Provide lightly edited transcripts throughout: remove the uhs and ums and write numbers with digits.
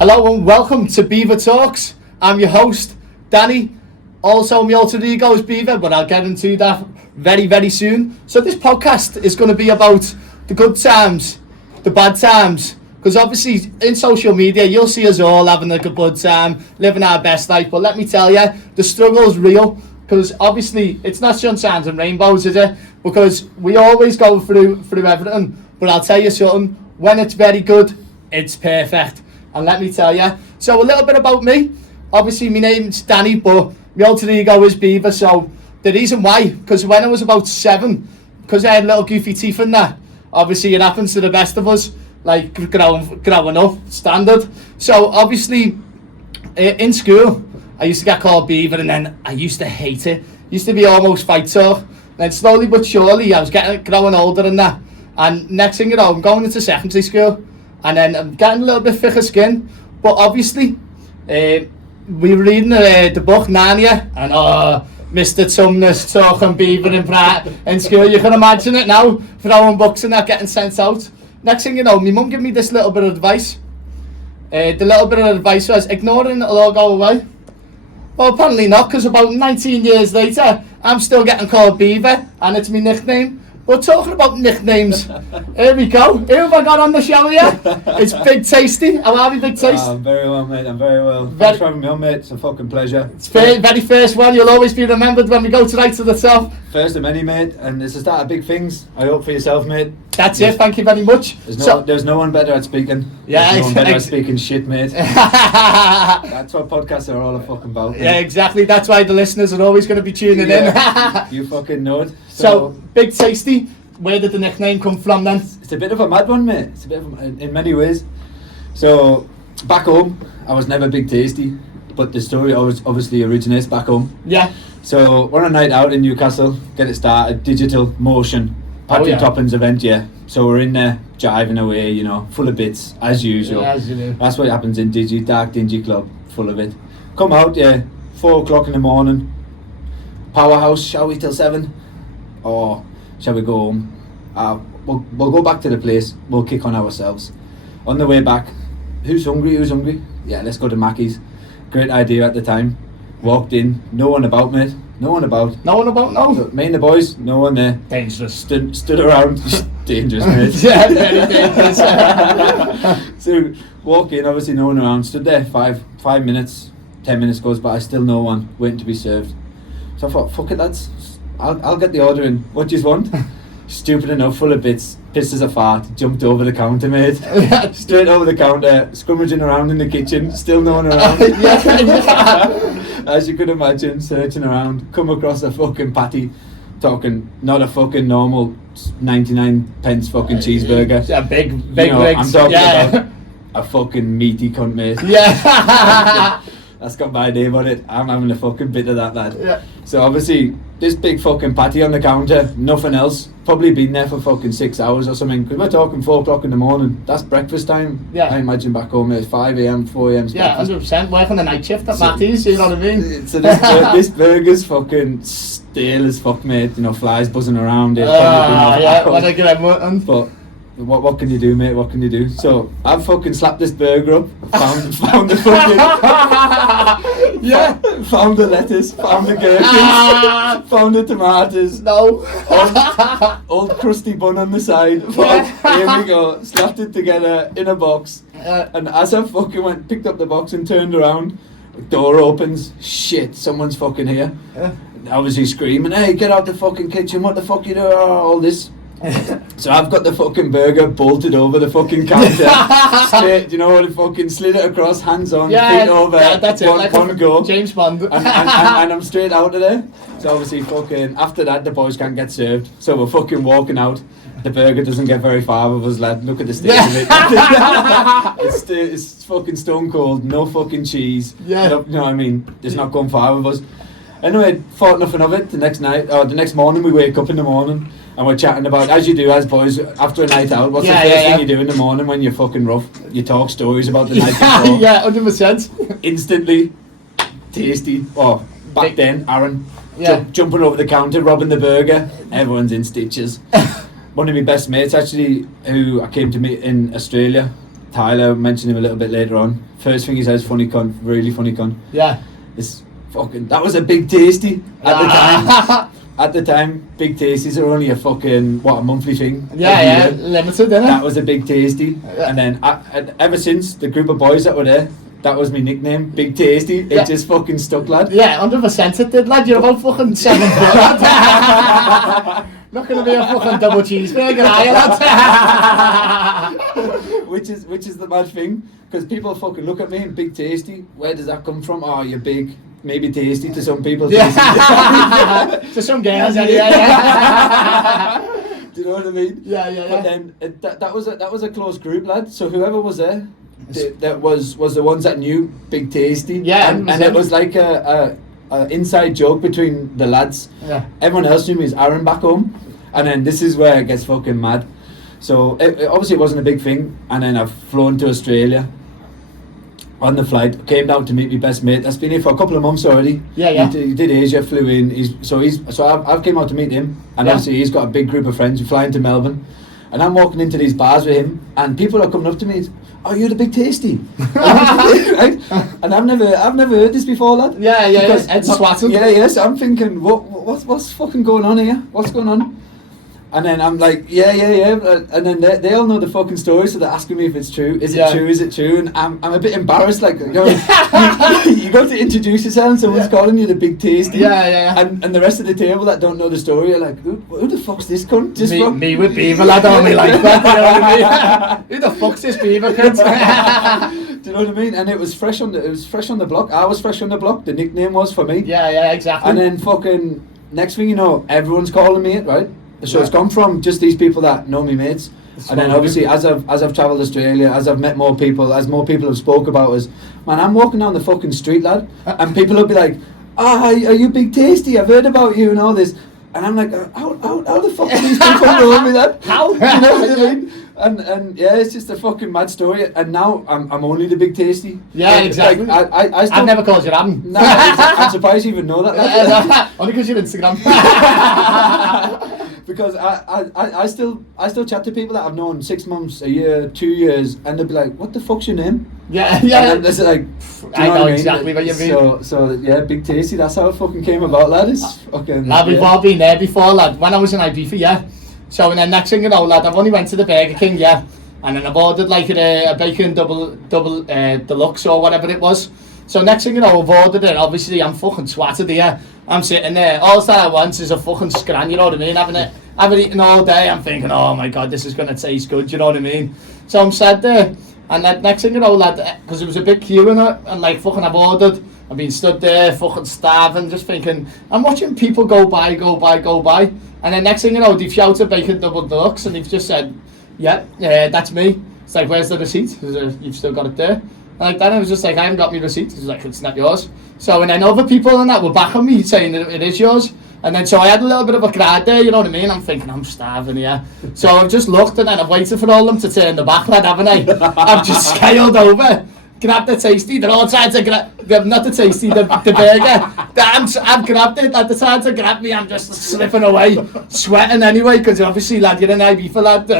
Hello and welcome to Beaver Talks. I'm your host, Danny. Also, my alter ego is Beaver, but I'll get into that very, very soon. So this podcast is going to be about the good times, the bad times, because obviously in social media you'll see us all having a good time, living our best life. But let me tell you, the struggle is real, because obviously it's not sunshines and rainbows, is it? Because we always go through everything. But I'll tell you something, when it's very good, it's perfect. And let me tell you, so a little bit about me. Obviously my name's Danny, but my alter ego is Beaver. So the reason why, because when I was about 7, because I had little goofy teeth in that, obviously it happens to the best of us, like growing up, standard. So obviously in school I used to get called Beaver, and then I used to hate it. Used to be almost fight talk. Then slowly but surely I was growing older and that, and next thing you know I'm going into secondary school, and then I'm getting a little bit thicker skin. But obviously we were reading the book Narnia, and Mr. Tumnus talking Beaver in school. You can imagine it now, throwing books and that, getting sent out. Next thing you know, my mum gave me this little bit of advice. The little bit of advice was, ignore it and it'll all go away. Well, apparently not, because about 19 years later I'm still getting called Beaver, and it's my nickname. We're talking about nicknames. Here we go. Who have I got on the show here? It's Big Tasty. How are you, Big Taste? I'm very well, mate. I'm very well. Thanks for having me on, mate. It's a fucking pleasure. It's very first one. You'll always be remembered when we go right to the top. First of many, mate. And it's the start of big things. I hope for yourself, mate. That's it. Thank you very much. There's no one better at speaking. Yeah, there's no one better at speaking shit, mate. That's what podcasts are all fucking about. Mate. Yeah, exactly. That's why the listeners are always going to be tuning in. You fucking know it. So, Big Tasty. Where did the nickname come from then? It's a bit of a mad one, mate. It's a bit of in many ways. So back home, I was never Big Tasty, but the story obviously originates back home. Yeah. So we're on a night out in Newcastle, get it started, digital motion, Patrick Toppins event, yeah. So we're in there, jiving away, you know, full of bits, as usual. Yeah, as you do. That's what happens in dark dingy club, full of it. Come out, 4 o'clock in the morning, powerhouse, shall we till 7? Or shall we go home? We'll go back to the place, we'll kick on ourselves. On the way back, who's hungry? Yeah, let's go to Mackey's. Great idea at the time. Walked in, no one about, mate. No one about. No one about, no? So, me and the boys, no one there. Dangerous. Stood around. Dangerous, mate. Yeah, very dangerous. So, walk in, obviously no one around. Stood there 5 minutes, 10 minutes goes by, still no one, waiting to be served. So I thought, fuck it, lads. I'll get the order in. What do you want? Stupid enough, full of bits, pissed as a fart, jumped over the counter, mate. Straight over the counter, scrummaging around in the kitchen, still no one around. As you could imagine, searching around, come across a fucking patty, talking not a fucking normal 99 pence fucking cheeseburger. Yeah, big you know, legs. I'm talking about a fucking meaty cunt, mate. Yeah. That's got my name on it. I'm having a fucking bit of that, lad. Yeah. So obviously, this big fucking patty on the counter, nothing else. Probably been there for fucking 6 hours or something. Because we're talking 4 o'clock in the morning. That's breakfast time. Yeah. I imagine back home it's 5 a.m, 4 a.m. Yeah, 100%. Working the night shift at Matty's, you know what I mean? So this burger's fucking stale as fuck, mate. You know, flies buzzing around it. Yeah, when I get mutton. But what can you do, mate? What can you do? So I've fucking slapped this burger up, found the fucking found the lettuce, found the gherkins, found the tomatoes. No. Old crusty bun on the side. Here we go. Slapped it together in a box. And as I fucking picked up the box and turned around, the door opens. Shit, someone's fucking here. Obviously screaming, hey, get out the fucking kitchen, what the fuck you doing? All this. So I've got the fucking burger bolted over the fucking counter. Straight, you know, the fucking slid it across, hands on, feet over, that's one go. James Bond. and I'm straight out of there. So obviously fucking, after that the boys can't get served. So we're fucking walking out. The burger doesn't get very far with us, lad. Look at the state of it. It's fucking stone cold, no fucking cheese. Yeah. You know what I mean? It's not going far with us. Anyway, thought nothing of it. The next morning we wake up in the morning and we're chatting about, as you do as boys after a night out, what's the first thing you do in the morning when you're fucking rough? You talk stories about the night before. Yeah, 100%. Instantly tasty. Oh, back then, Aaron jumping over the counter, robbing the burger. Everyone's in stitches. One of my best mates actually, who I came to meet in Australia, Tyler, mentioned him a little bit later on. First thing he says, funny cunt, really funny cunt. Yeah. It's fucking, that was a big tasty at the time. At the time, big tasties are only a fucking, a monthly thing. Yeah, limited, innit? That was a big tasty. And then, and ever since, the group of boys that were there, that was my nickname, Big Tasty. It just fucking stuck, lad. Yeah, 100% it did, lad. You're about fucking 7 foot, lad. Not gonna be a fucking double cheeseburger, are you, lad? which is the mad thing, because people fucking look at me and Big Tasty. Where does that come from? Oh, you're big. Maybe tasty to some people. Yeah. To some girls, anyway. Do you know what I mean? Yeah. But then that was a close group, lad. So whoever was there, that was the ones that knew Big Tasty. Yeah, and it was like a inside joke between the lads. Yeah. Everyone else knew me as Aaron back home, and then this is where it gets fucking mad. So obviously it wasn't a big thing, and then I've flown to Australia. On the flight, came down to meet my best mate. That's been here for a couple of months already. Yeah. He did Asia, flew in. So I've came out to meet him, and obviously he's got a big group of friends. We're flying to Melbourne, and I'm walking into these bars with him, and people are coming up to me. Oh, you're the Big Tasty, right? And I've never heard this before, lad. Yeah. It's swatted. Yeah. So I'm thinking, what's fucking going on here? What's going on? And then I'm like, yeah. And then they all know the fucking story, so they're asking me if it's true. Is it true? And I'm a bit embarrassed, like, you got to introduce yourself and someone's calling you the Big Tasty. Yeah. And the rest of the table that don't know the story are like, who the fuck's this cunt? Me with Beaver, lad, on me like that, you know what I mean? Who the fuck's this Beaver cunt? Do you know what I mean? And it was fresh on the block. I was fresh on the block, the nickname was for me. Yeah, exactly. And then fucking, next thing you know, everyone's calling me it, right? So it's gone from just these people that know me mates, and then obviously as I've travelled Australia, as I've met more people, as more people have spoke about us, man, I'm walking down the fucking street, lad, and people will be like, are you Big Tasty? I've heard about you and all this, and I'm like, how the fuck do these people know me, lad? How? You know what I mean? And yeah, it's just a fucking mad story. And now I'm only the Big Tasty. Yeah, exactly. Like, I've never called you Adam. No, I'm surprised you even know that. Lad. Only because you're Instagram. Because I still chat to people that I've known 6 months, a year, 2 years, and they'll be like, "What the fuck's your name?" Yeah. And it's like, I know exactly what you mean. So yeah, Big Tasty. That's how it fucking came about, lad. It's fucking. Lad, we've all been there before, lad. When I was in Ibiza, yeah. So and then next thing you know, lad, I've only went to the Burger King, yeah, and then I've ordered like a bacon double deluxe or whatever it was. So next thing you know, I've ordered it. Obviously, I'm fucking swatted here. I'm sitting there. All that I want is a fucking scran. You know what I mean? Having eaten all day. I'm thinking, oh my god, this is gonna taste good. You know what I mean? So I'm sat there, and then next thing you know, lad, because there was a big queue in it, and like fucking I've ordered. I've been stood there, fucking starving, just thinking. I'm watching people go by, and then next thing you know, they've shouted bacon double deluxe, and they've just said, yeah, that's me. It's like, where's the receipt? You've still got it there. And like then I was just like, I haven't got my receipt. It's like, it's not yours. So and then other people and that were back on me saying that it is yours. And then so I had a little bit of a crowd there, you know what I mean? I'm thinking, I'm starving here. So I've just looked and then I've waited for all them to turn the back, lad, haven't I? I've just scaled over, grabbed the tasty, they're all trying to grab, not the tasty, the burger. I've grabbed it, lad, they're trying to grab me, I'm just slipping away, sweating anyway, because obviously, lad, you're an Ibiza, lad,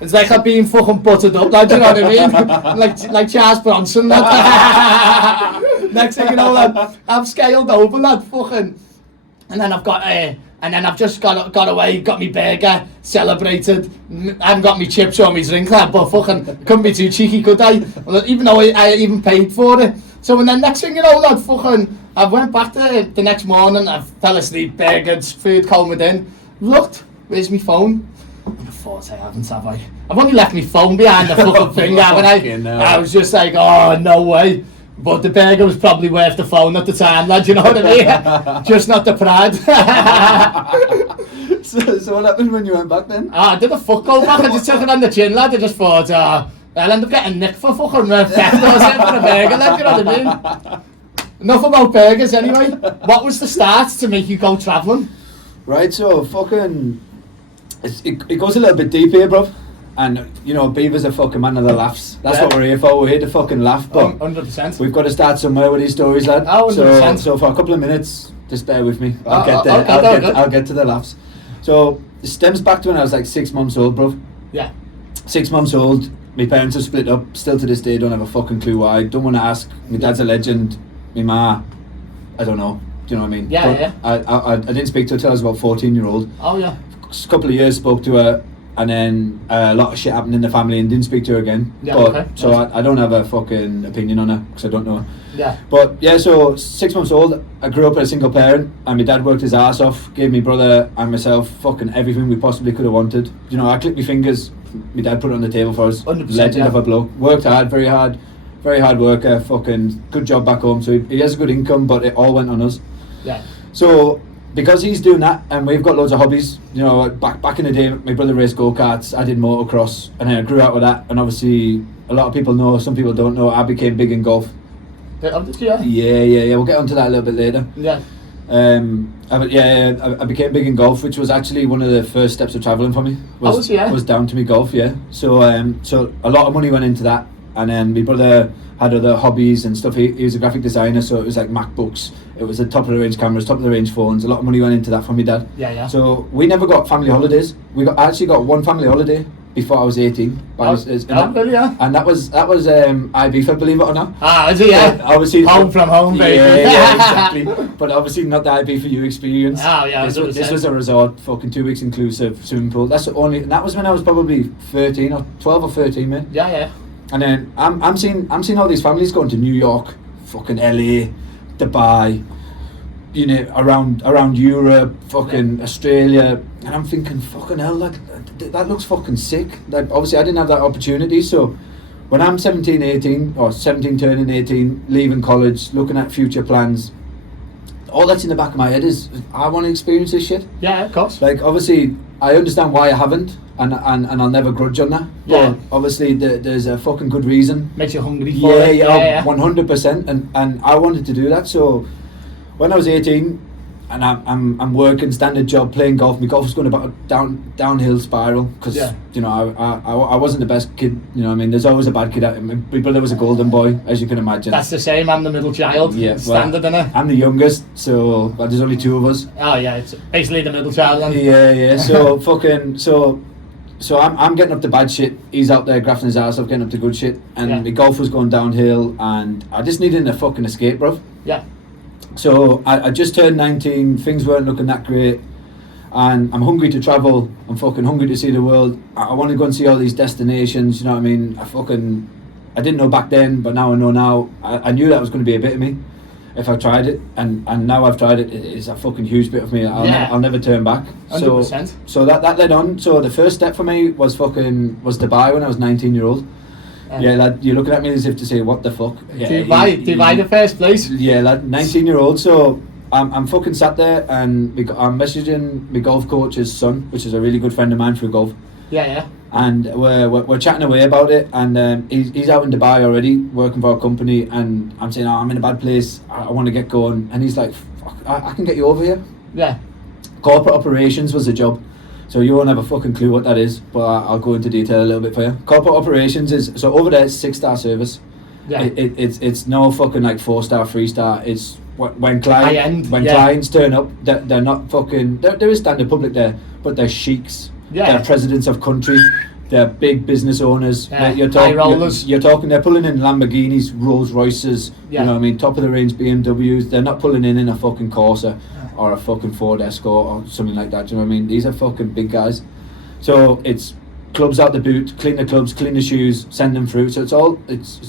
it's like I've been fucking buttered up, lad, you know what I mean? like Charles Bronson, lad. Next thing you know, lad, I've scaled over, lad, fucking, and then I've got and then I've just got away, got me burger, celebrated. I haven't got me chips or me drink, lad, but fucking couldn't be too cheeky, could I? Even though I even paid for it. So and then next thing you know, lad, fucking, I went back to the next morning, I fell asleep, burgers, food coma in. Looked, where's my phone? I thought I haven't, have I? I've only left my phone behind the fucking thing, haven't I? I was just like, oh, no way. But the burger was probably worth the phone at the time, lad, you know what I mean? Just not the pride. So what happened when you went back then? I did a fuck go back, I just took it on the chin, lad. I just thought, I'll end up getting nicked for fucking theft or something for a burger, lad, you know what I mean? Enough about burgers anyway. What was the start to make you go travelling? Right, so fucking, it goes a little bit deep here, bro. And, you know, Beaver's a fucking man of the laughs. That's what we're here for. We're here to fucking laugh. But 100%. we've got to start somewhere with these stories, lad. Oh, 100%. So for a couple of minutes, just bear with me. I'll get to the laughs. So it stems back to when I was like 6 months old, bro. Yeah. 6 months old. My parents are split up. Still to this day, don't have a fucking clue why. Don't want to ask. My dad's a legend. My ma, I don't know. Do you know what I mean? Yeah, but yeah. I didn't speak to her till I was about 14-year-old. Oh yeah. A couple of years spoke to her, and then a lot of shit happened in the family and didn't speak to her again. Yeah, but, okay. So I don't have a fucking opinion on her because I don't know her. Yeah. But yeah, so 6 months old, I grew up as a single parent, and my dad worked his ass off, gave me brother and myself fucking everything we possibly could have wanted. You know, I clipped my fingers, my dad put it on the table for us. 100%, Legend yeah. of a bloke. Worked hard, very hard worker, fucking good job back home. So he has a good income, but it all went on us. Yeah. So because he's doing that, and we've got loads of hobbies, you know, back in the day, my brother raced go-karts, I did motocross, and then I grew out with that, and obviously a lot of people know, some people don't know, I became big in golf. Yeah. Yeah, we'll get onto that a little bit later. Yeah. I became big in golf, which was actually one of the first steps of travelling for me. Was down to me golf, yeah. So a lot of money went into that, and then my brother had other hobbies and stuff. He was a graphic designer, so it was like MacBooks, it was the top of the range cameras, top of the range phones. A lot of money went into that from my dad. Yeah. So we never got family holidays. I actually got one family holiday before I was 18. Really, yeah. And that was Ibiza, believe it or not. Is it, yeah? Obviously, home from home, baby. Yeah, exactly. But obviously not the Ibiza experience. Oh, yeah. This was a resort, fucking 2 weeks inclusive, swimming pool. And that was when I was probably 13 or 12 or 13, man. Yeah. And then I'm seeing all these families going to New York, fucking LA, Dubai, you know, around Europe, fucking Australia, and I'm thinking, fucking hell, that looks fucking sick. Like, obviously I didn't have that opportunity, so when I'm 17 turning 18, leaving college, looking at future plans, all that's in the back of my head is I want to experience this shit. Yeah, of course. Like, obviously I understand why I haven't, and I'll never grudge on that. Yeah. But obviously there's a fucking good reason. Makes you hungry for it. Yeah, 100%. And I wanted to do that. So when I was 18, and I'm working standard job, playing golf. My golf was going about downhill spiral because you know I wasn't the best kid. You know what I mean, there's always a bad kid out. My brother was a golden boy, as you can imagine. That's the same. I'm the middle child. Yeah, Standard, innit? I'm the youngest, so there's only two of us. Oh yeah, it's basically the middle child. Then. Yeah. So fucking so I'm getting up to bad shit. He's out there grafting his ass off, getting up to good shit, and the golf was going downhill, and I just needed a fucking escape, bro. Yeah. So I just turned 19, things weren't looking that great, and I'm hungry to travel, I'm fucking hungry to see the world. I want to go and see all these destinations, you know what I mean? I didn't know back then, but now I know now. I knew that was going to be a bit of me if I tried it, and now I've tried it. It's a fucking huge bit of me. I'll never turn back. 100%. So that led on. So the first step for me was Dubai when I was 19-year-old. Yeah, lad, you're looking at me as if to say, what the fuck? Yeah, Dubai the first place? Yeah, lad, 19-year-old. So I'm fucking sat there, and I'm messaging my golf coach's son, which is a really good friend of mine through golf. Yeah. And we're chatting away about it, and he's out in Dubai already, working for a company, and I'm saying, I'm in a bad place, I want to get going. And he's like, fuck, I can get you over here. Yeah. Corporate operations was the job. So you won't have a fucking clue what that is, but I'll go into detail a little bit for you. Corporate operations is, so over there it's 6-star service. Yeah. It's no fucking like 4-star, 3-star. It's when clients turn up, they're not fucking, there is standard public there, but they're sheiks. Yeah. They're presidents of country. They're big business owners. Yeah. You're talking, they're pulling in Lamborghinis, Rolls Royces, you know what I mean, top of the range BMWs. They're not pulling in a fucking Corsa or a fucking Ford Escort or something like that. Do you know what I mean? These are fucking big guys. So it's clubs out the boot, clean the clubs, clean the shoes, send them through. So it's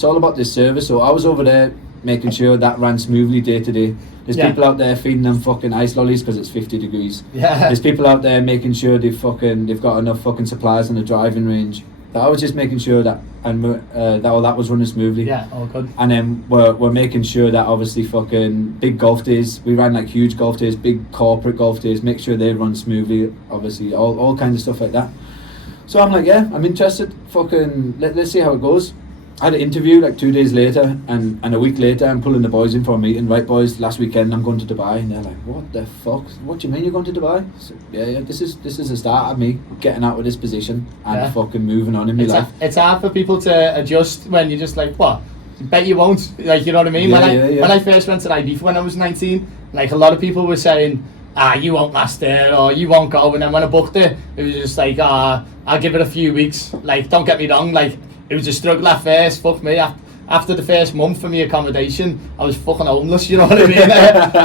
all about this service. So I was over there making sure that ran smoothly day to day. There's people out there feeding them fucking ice lollies because it's 50 degrees. Yeah. There's people out there making sure they've got enough fucking supplies on the driving range. But I was just making sure that all that was running smoothly. Yeah, all good. And then we're making sure that obviously fucking big golf days, we ran like huge golf days, big corporate golf days, make sure they run smoothly, obviously, all kinds of stuff like that. So I'm like, yeah, I'm interested, fucking, let's see how it goes. I had an interview like 2 days later, and a week later I'm pulling the boys in for a meeting. Right, boys, last weekend I'm going to Dubai. And they're like, what the fuck? What do you mean you're going to Dubai? So, yeah, this is the start of me getting out of this position and fucking moving on in my life. It's hard for people to adjust when you're just like, what? Bet you won't. Like, you know what I mean? When I first went to Ibiza when I was 19, like a lot of people were saying, you won't last there, or you won't go. And then when I booked it, it was just like, I'll give it a few weeks. Like, don't get me wrong, like, It was a struggle at first. Fuck me. After the first month for my accommodation, I was fucking homeless. You know what I mean?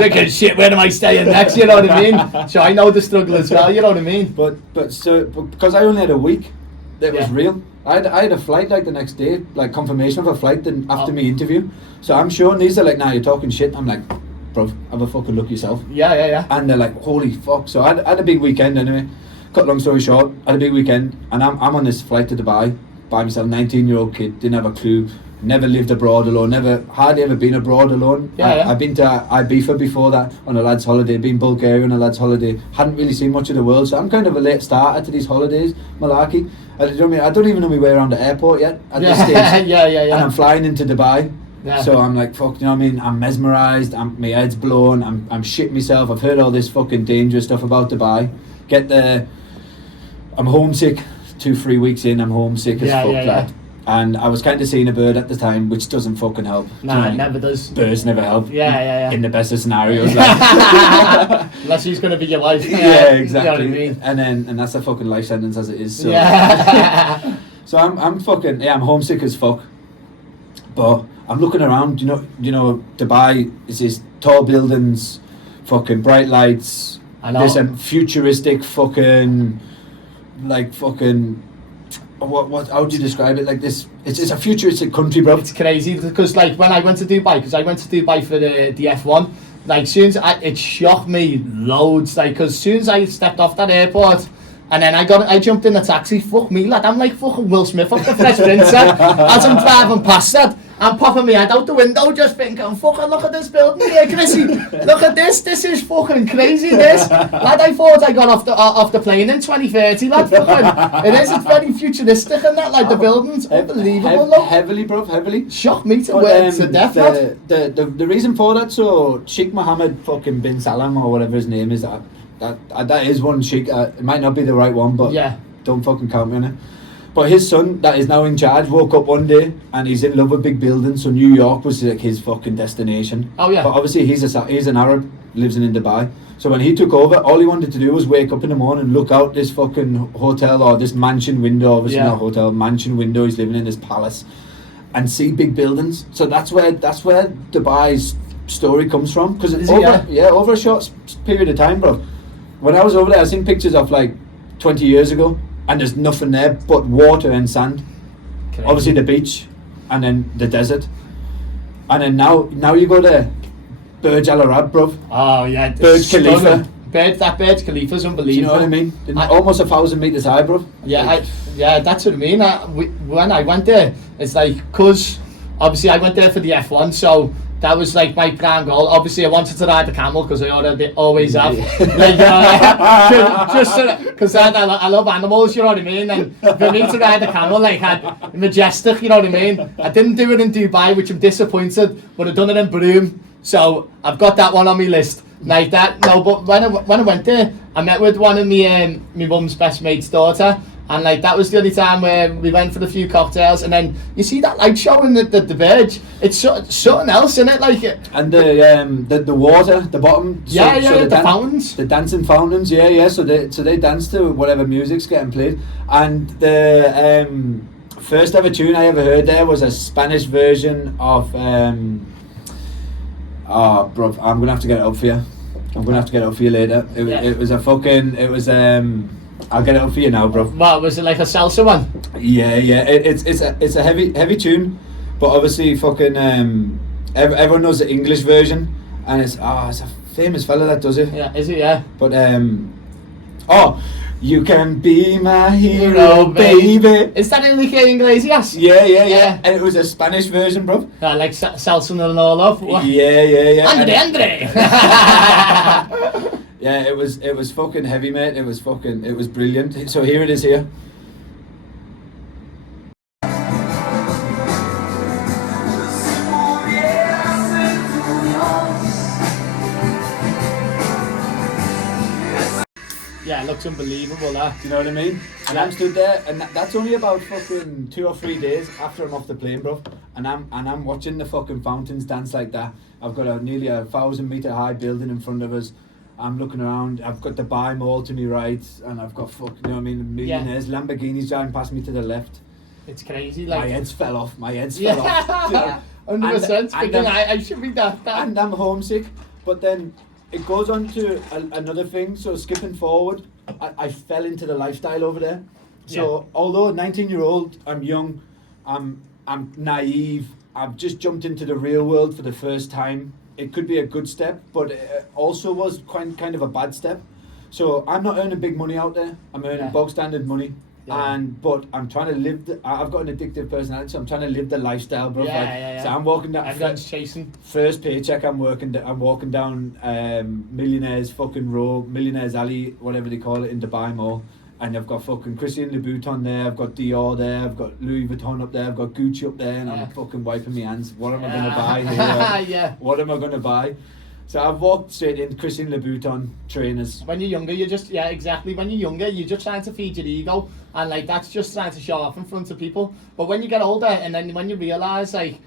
Thinking, shit, where am I staying next? You know what I mean? So I know the struggle as well. You know what I mean? But because I only had a week, that was real. I had a flight like the next day, like confirmation of a flight then after my interview. So I'm sure, and these are like, nah, you're talking shit. I'm like, bro, have a fucking look yourself. Yeah. And they're like, holy fuck. So I had a big weekend anyway. Cut long story short, I had a big weekend, and I'm on this flight to Dubai by myself, 19-year-old kid, didn't have a clue, never lived abroad alone, hardly ever been abroad alone. I've been to Beaver before that on a lad's holiday, been Bulgaria on a lad's holiday, hadn't really seen much of the world, so I'm kind of a late starter to these holidays, malarkey. I don't even know my way around the airport yet at this stage. Yeah. And I'm flying into Dubai. Yeah. So I'm like, fuck, you know what I mean? I'm mesmerised, my head's blown, I'm shit myself, I've heard all this fucking dangerous stuff about Dubai. Get there, I'm homesick, 2-3 weeks in, I'm homesick as fuck, lad. And I was kind of seeing a bird at the time, which doesn't fucking help. Nah, it never does. Birds never help. Yeah. In the best of scenarios, like. Unless he's going to be your life. Yeah, exactly. You know what I mean? And that's a fucking life sentence as it is. So, so I'm fucking, I'm homesick as fuck. But I'm looking around, you know, Dubai is these tall buildings, fucking bright lights. I know. There's a futuristic fucking, like fucking, what? How do you describe it? Like this, it's a futuristic country, bro. It's crazy because like when I went to Dubai, for the F1, like it shocked me loads. Like because soon as I stepped off that airport. And then I jumped in the taxi, fuck me lad, I'm like fucking Will Smith off the Fresh Prince. As I'm driving past that, I'm popping my head out the window just thinking, fucking look at this building here, Chrissy, look at this is fucking crazy this. Lad, I thought I got off the plane in 2030, lad, fucking, it's very futuristic and that, like the buildings, unbelievable look. Heavily. Shocked me to death, lad. The reason for that, so Sheikh Mohammed fucking bin Salam or whatever his name is, that is one Sheikh, it might not be the right one, but don't fucking count me on it. But his son, that is now in charge, woke up one day and he's in love with big buildings, so New York was like his fucking destination. Oh yeah. But obviously he's an Arab, lives in Dubai. So when he took over, all he wanted to do was wake up in the morning, look out this fucking hotel or this mansion window, obviously not hotel, mansion window, he's living in this palace, and see big buildings. So that's where Dubai's story comes from. Because over a short period of time, bro. When I was over there, I seen pictures of like 20 years ago, and there's nothing there but water and sand. Crazy. Obviously the beach, and then the desert, and then now you go there, Burj Al Arab, bro. Oh yeah, Burj Khalifa. That Burj Khalifa's unbelievable. Do you know what I mean? Almost 1,000 meters high, bro. Yeah, that's what I mean. When I went there, it's like, cause obviously I went there for the F1, so. That was like my prime goal. Obviously, I wanted to ride the camel because I always have. Like, just because I love animals, you know what I mean. And for me to ride the camel, like, had majestic, you know what I mean. I didn't do it in Dubai, which I'm disappointed, but I've done it in Broome, so I've got that one on my list. Like that. No, but when I went there, I met with one of my mum's best mate's daughter. And like that was the only time where we went for a few cocktails, and then you see that light show in the Verge. It's something else, isn't it? Like and the water, the bottom. The fountains, the dancing fountains. So they dance to whatever music's getting played. And the first ever tune I ever heard there was a Spanish version of. Bro, I'm gonna have to get it up for you. Later. It was I'll get it up for you now, bro. What was it, like a salsa one? Yeah. It's a heavy tune, but obviously fucking everyone knows the English version, and it's a famous fella that does it. Yeah, is it? Yeah. But you can be my hero, baby. Is that Enrique Iglesias? Yeah. And it was a Spanish version, bro. Like salsa and all of. Yeah. Andre. Yeah, it was fucking heavy, mate. It was brilliant. So here it is here. Yeah, it looks unbelievable, that. Do you know what I mean? And I'm stood there, and that's only about fucking 2 or 3 days after I'm off the plane, bro. And I'm watching the fucking fountains dance like that. I've got nearly 1,000 meter high building in front of us. I'm looking around, I've got the Dubai Mall to my right, and I've got millionaires, Lamborghinis driving past me to the left. It's crazy. My Like, heads fell off. My heads fell off. You know? 100%. Thinking I should be that. And I'm homesick. But then it goes on to another thing. So skipping forward, I fell into the lifestyle over there. So although 19-year-old, I'm young, I'm naive. I've just jumped into the real world for the first time. It could be a good step, but it also was kind of a bad step. So I'm not earning big money out there. I'm earning bog standard money. Yeah. But I'm trying to live. I've got an addictive personality, so I'm trying to live the lifestyle, bro. So I'm walking down. Everyone's chasing. First paycheck, I'm walking down Millionaires fucking Row, Millionaires Alley, whatever they call it in Dubai Mall, and I've got fucking Christian Louboutin there. I've got Dior there. I've got Louis Vuitton up there. I've got Gucci up there, and I'm fucking wiping my hands. What am I gonna buy here? What am I gonna buy? So I've walked straight in Christian Louboutin trainers. When you're younger, you're just, exactly. When you're younger, you're just trying to feed your ego. And, like, that's just trying to show off in front of people. But when you get older, and then when you realise, like,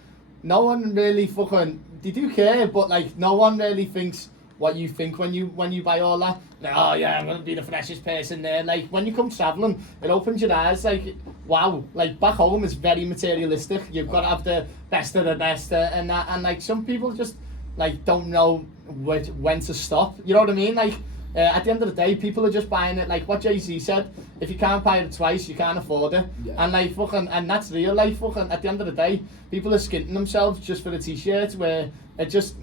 no one really fucking, they do care, but, like, no one really thinks what you think when you buy all that. Like, oh, yeah, I'm going to be the freshest person there. Like, when you come travelling, it opens your eyes, like, wow. Like, back home is very materialistic. You've got to have the best of the best and that. And, like, some people just, like, don't know when to stop. You know what I mean? Like, at the end of the day, people are just buying it. Like what Jay-Z said, if you can't buy it twice, you can't afford it. And like fucking, and that's real life. Fucking, at the end of the day, people are skinting themselves just for a t-shirt where it's just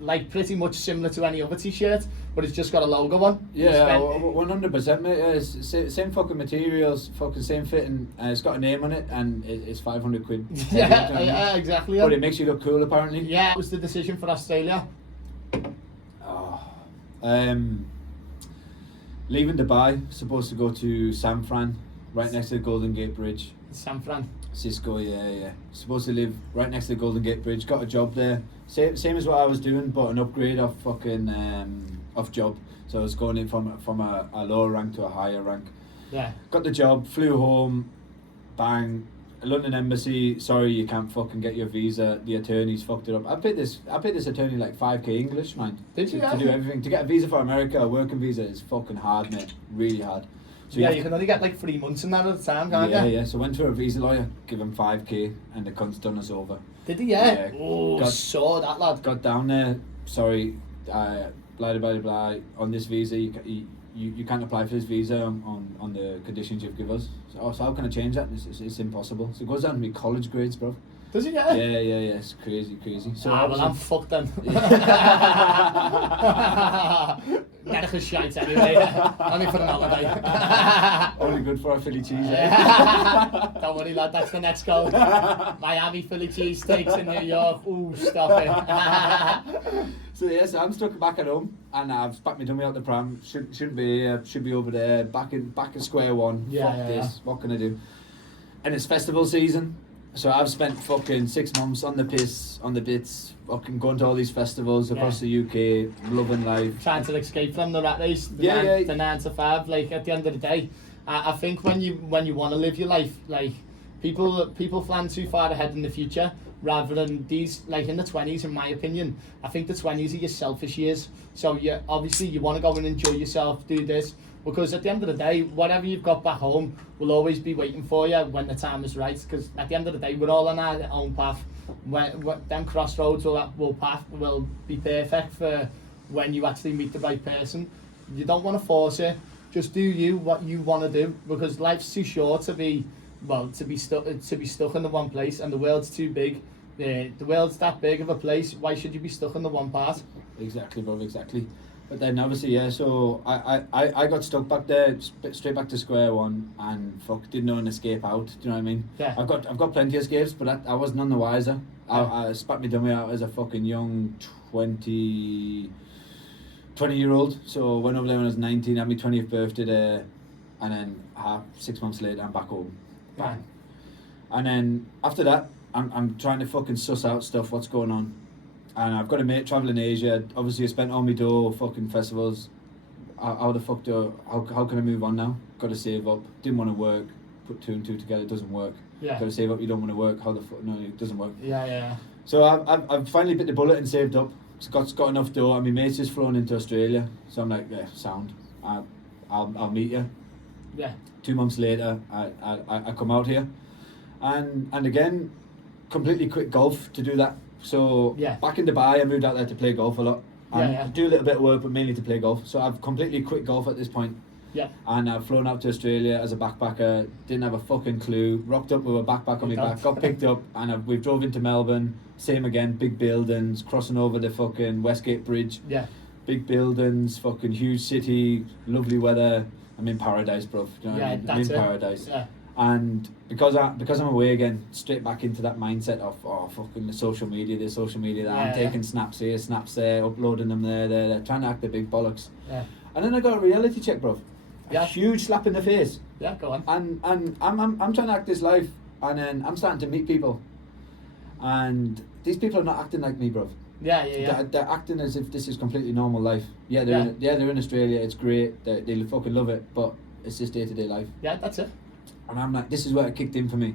like pretty much similar to any other t-shirt, but it's just got a logo on. Yeah, 100%, mate. Same fucking materials, fucking same fitting. It's got a name on it, and it's 500 quid. Yeah, exactly. But it makes you look cool, apparently. Yeah, it was the decision for Australia. Leaving Dubai, supposed to go to San Fran, right next to the Golden Gate Bridge. San Fran. Cisco, yeah. Supposed to live right next to the Golden Gate Bridge. Got a job there, same as what I was doing, but an upgrade of fucking off job. So I was going in from a lower rank to a higher rank. Yeah. Got the job, flew home, bang. London Embassy, sorry, you can't fucking get your visa. The attorney's fucked it up. I paid this attorney like 5k English, man. Did you? To do everything. To get a visa for America, a working visa is fucking hard, mate. Really hard. So you can only get like 3 months in that at a time, can't you? Yeah. So went to a visa lawyer, give him 5k, and the cunt's done us over. Did he? Yeah. Oh, saw that lad. Got down there. Sorry, blah blah blah blah. On this visa, you can't apply for this visa on the conditions you've given us. So how can I change that? It's impossible. So it goes down to me college grades, bro. Does it? Yeah. Yeah. It's crazy. So well, I'm fucked then. Medical shite anyway. Only for an holiday. Only good for a Philly cheese. Don't worry, lad. That's the next goal. Miami Philly cheese steaks in New York. Ooh, stop it. So I'm stuck back at home, and I've spat my dummy out the pram. Shouldn't be here. Should be over there. Back in square one. Fuck this. What can I do? And it's festival season, so I've spent fucking 6 months on the piss, on the bits, fucking going to all these festivals across the UK, loving life. Trying to escape from the rat race. The 9 to 5. Like at the end of the day, I think when you want to live your life, like people plan too far ahead in the future. Rather than these, like in the 20s, in my opinion, I think the 20s are your selfish years. So obviously you want to go and enjoy yourself, do this, because at the end of the day, whatever you've got back home will always be waiting for you when the time is right. Because at the end of the day, we're all on our own path. When them crossroads will be perfect for when you actually meet the right person. You don't want to force it. Just do what you want to do, because life's too short to be stuck in the one place, and the world's too big. The world's that big of a place. Why should you be stuck in the one part? Exactly, bro. Exactly. But then obviously, so I got stuck back there, straight back to square one, and didn't know an escape out. Do you know what I mean? Yeah. I've got plenty of escapes, but I was none the wiser. I spat my dummy out as a fucking young 20-year-old. So went over there when I was 19, had my 20th birthday there, and then 6 months later I'm back home. Bang. And then after that, I'm trying to fucking suss out stuff, what's going on. And I've got a mate travelling Asia. Obviously I spent all my dough, fucking festivals. How the fuck how can I move on now? Got to save up. Didn't want to work. Put 2 and 2 together, it doesn't work. Yeah. Got to save up, you don't want to work. How the fuck? No, it doesn't work. Yeah. So I've finally bit the bullet and saved up. Got enough dough, and my mate's just flown into Australia. So I'm like, yeah, sound. I'll meet you. Yeah. 2 months later, I come out here, and again, completely quit golf to do that. So Yeah. back in Dubai, I moved out there to play golf a lot. And Yeah. do a little bit of work, but mainly to play golf. So I've completely quit golf at this point. Yeah. And I've flown out to Australia as a backpacker. Didn't have a fucking clue. Rocked up with a backpack on my back. Got picked up, and we've drove into Melbourne. Same again. Big buildings, crossing over the fucking Westgate Bridge. Yeah. Big buildings, fucking huge city, lovely weather. I'm in paradise, bro. You know what I mean? I'm in paradise. Yeah. And because I'm away again, straight back into that mindset of fucking the social media, that. I'm taking snaps here, snaps there, uploading them there, trying to act the big bollocks. Yeah. And then I got a reality check, bro. A huge slap in the face. Yeah, go on. And I'm trying to act this life, and then I'm starting to meet people, and these people are not acting like me, bro. Yeah. They're acting as if this is completely normal life. Yeah, they're in Australia. It's great. They fucking love it, but it's just day-to-day life. Yeah, that's it. And I'm like, this is where it kicked in for me.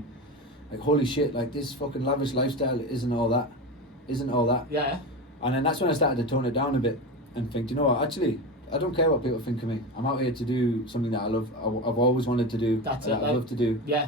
Like, holy shit, like this fucking lavish lifestyle isn't all that. Yeah. And then that's when I started to tone it down a bit and think, you know what, actually, I don't care what people think of me. I'm out here to do something that I love. I've always wanted to do. That's that I love to do. Yeah.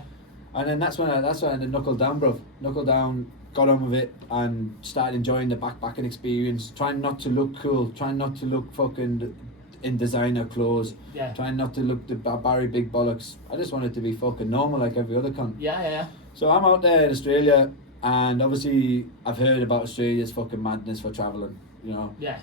And then that's when I knuckled down, bro. Knuckled down, got on with it, and started enjoying the backpacking experience. Trying not to look cool. Trying not to look fucking in designer clothes. Yeah. Trying not to look the Barry big bollocks. I just wanted to be fucking normal like every other cunt. Yeah. So I'm out there in Australia, and obviously I've heard about Australia's fucking madness for travelling, you know. Yeah.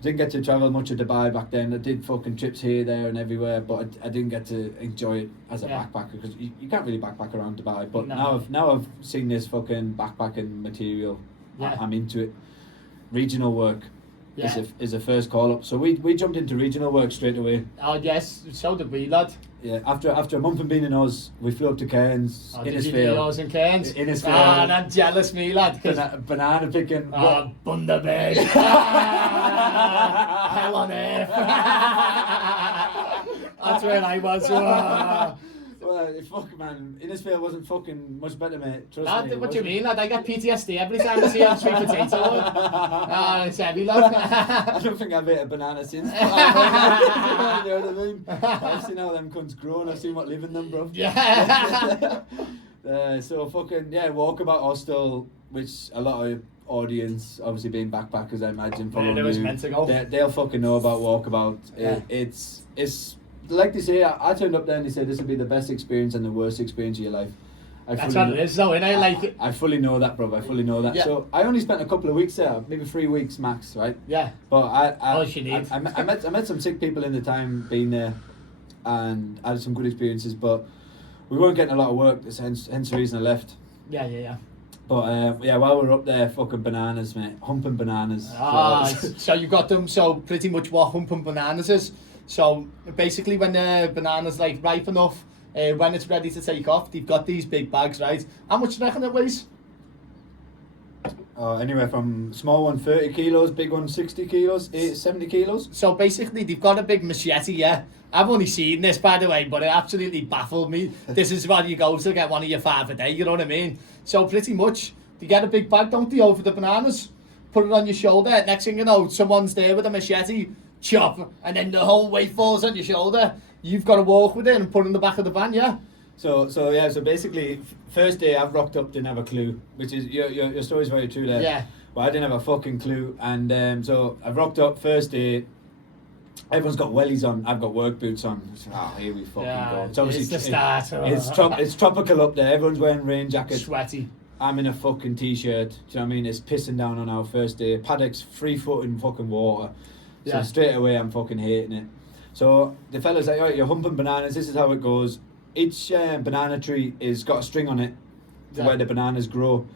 Didn't get to travel much of Dubai back then. I did fucking trips here, there and everywhere, but I didn't get to enjoy it as a backpacker, because you can't really backpack around Dubai. But now I've seen this fucking backpacking material. Yeah. I'm into it. Regional work is a first call up. So we jumped into regional work straight away. Oh yes, so did we, lad. Yeah, after a month of being in Oz, we flew up to Cairns, Innisfail. Oz and Cairns. Innisfail. Ah, I'm jealous, me, lad. Banana picking. Bundaberg. Hell on earth. That's where I was. Well, fuck, man. Innisfail wasn't fucking much better, mate. Trust me. What do you mean, lad? I get PTSD every time I see a sweet potato. It's heavy, lad. I don't think I've ate a banana since. You know what I mean? I've seen how them cunts grow, and I've seen what live in them, bro. Yeah. So fucking, Walkabout Hostel, which a lot of audience, obviously being backpackers, I imagine, follow they'll fucking know about Walkabout. Yeah. It's like they say, I turned up there and they said this would be the best experience and the worst experience of your life. That's what it is, though, innit? Like, I fully know that, bro. I fully know that. Yeah. So I only spent a couple of weeks there, maybe 3 weeks max, right? Yeah. But All you need. I met some sick people in the time being there, and I had some good experiences. But we weren't getting a lot of work, hence the reason I left. Yeah. But while we were up there, fucking bananas, mate, humping bananas. So you got them. So pretty much what humping bananas is. So basically, when the banana's like ripe enough, when it's ready to take off, they've got these big bags, right? How much do you reckon it weighs? Anywhere from small one 30 kilos, big one 60 kilos, 70 kilos. So basically, they've got a big machete, yeah. I've only seen this, by the way, but it absolutely baffled me. This is what you go to get one of your 5 a day, you know what I mean? So pretty much, they get a big bag, don't they, over the bananas, put it on your shoulder, next thing you know, someone's there with a machete, chop, and then the whole weight falls on your shoulder. You've got to walk with it and put it in the back of the van, yeah? So basically, first day I've rocked up, didn't have a clue, which is, your story's very true there. Yeah. Well, I didn't have a fucking clue, and so I've rocked up, first day, everyone's got wellies on, I've got work boots on. Here we fucking go. It's obviously it's the start. It's tropical up there, everyone's wearing rain jackets. Sweaty. I'm in a fucking t-shirt, do you know what I mean? It's pissing down on our first day. Paddock's 3 foot in fucking water. So straight away I'm fucking hating it. So the fella's like, alright, you're humping bananas, this is how it goes. Each banana tree is got a string on it where the bananas grow.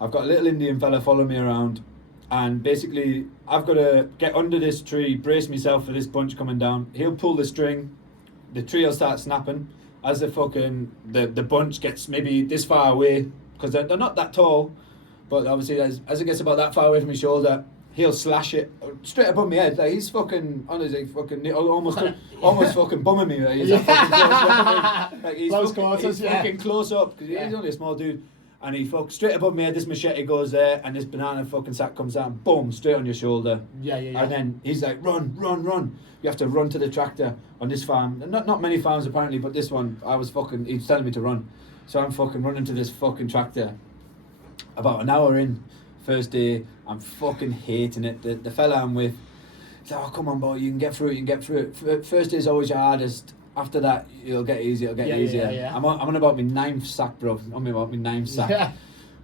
I've got a little Indian fella following me around, and basically I've got to get under this tree, brace myself for this bunch coming down. He'll pull the string, the tree will start snapping as the bunch gets maybe this far away, because they're not that tall, but obviously as it gets about that far away from my shoulder, he'll slash it straight above my head. Like, he's fucking honestly fucking almost fucking bumming me. Right? He's Close quarters, fucking close up, because he's only a small dude. And he fucks straight above my head. This machete goes there, and this banana fucking sack comes down, boom, straight on your shoulder. Yeah. And then he's like, run. You have to run to the tractor on this farm. Not many farms apparently, but this one, he was telling me to run. So I'm fucking running to this fucking tractor. About an hour in, first day, I'm fucking hating it. The fella I'm with, he's like, oh, come on, boy, you can get through it. First day is always your hardest. After that, it'll get easier, easier. Yeah. I'm on about my 9th sack, bro. I'm about my 9th sack. Yeah.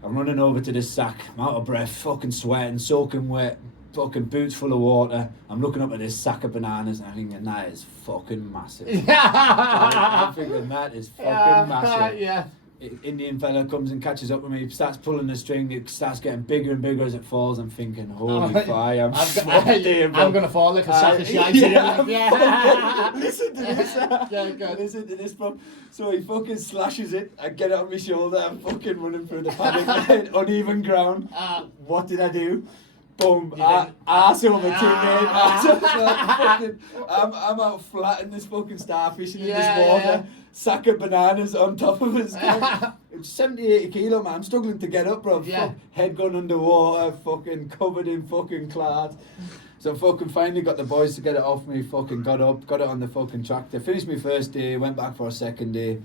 I'm running over to this sack. I'm out of breath, fucking sweating, soaking wet, fucking boots full of water. I'm looking up at this sack of bananas and I'm thinking, that is fucking massive. I'm thinking, that is fucking massive. Yeah. Indian fella comes and catches up with me, starts pulling the string, it starts getting bigger and bigger as it falls. I'm thinking, holy fire, I'm going to fall like a sack of shite. Listen to this. Yeah, good. Listen to this, bro. So he fucking slashes it. I get it on my shoulder. I'm fucking running through the paddock, uneven ground. What did I do? Boom, arse over teammate. I'm out flat in this fucking starfishing in this water. Yeah. Sack of bananas on top of his gun. It's 70, 80 kilo, man. I'm struggling to get up, bro. Yeah. Head gone underwater, fucking covered in fucking clods. So fucking finally got the boys to get it off me, fucking got up, got it on the fucking tractor. Finished my first day, went back for a second day.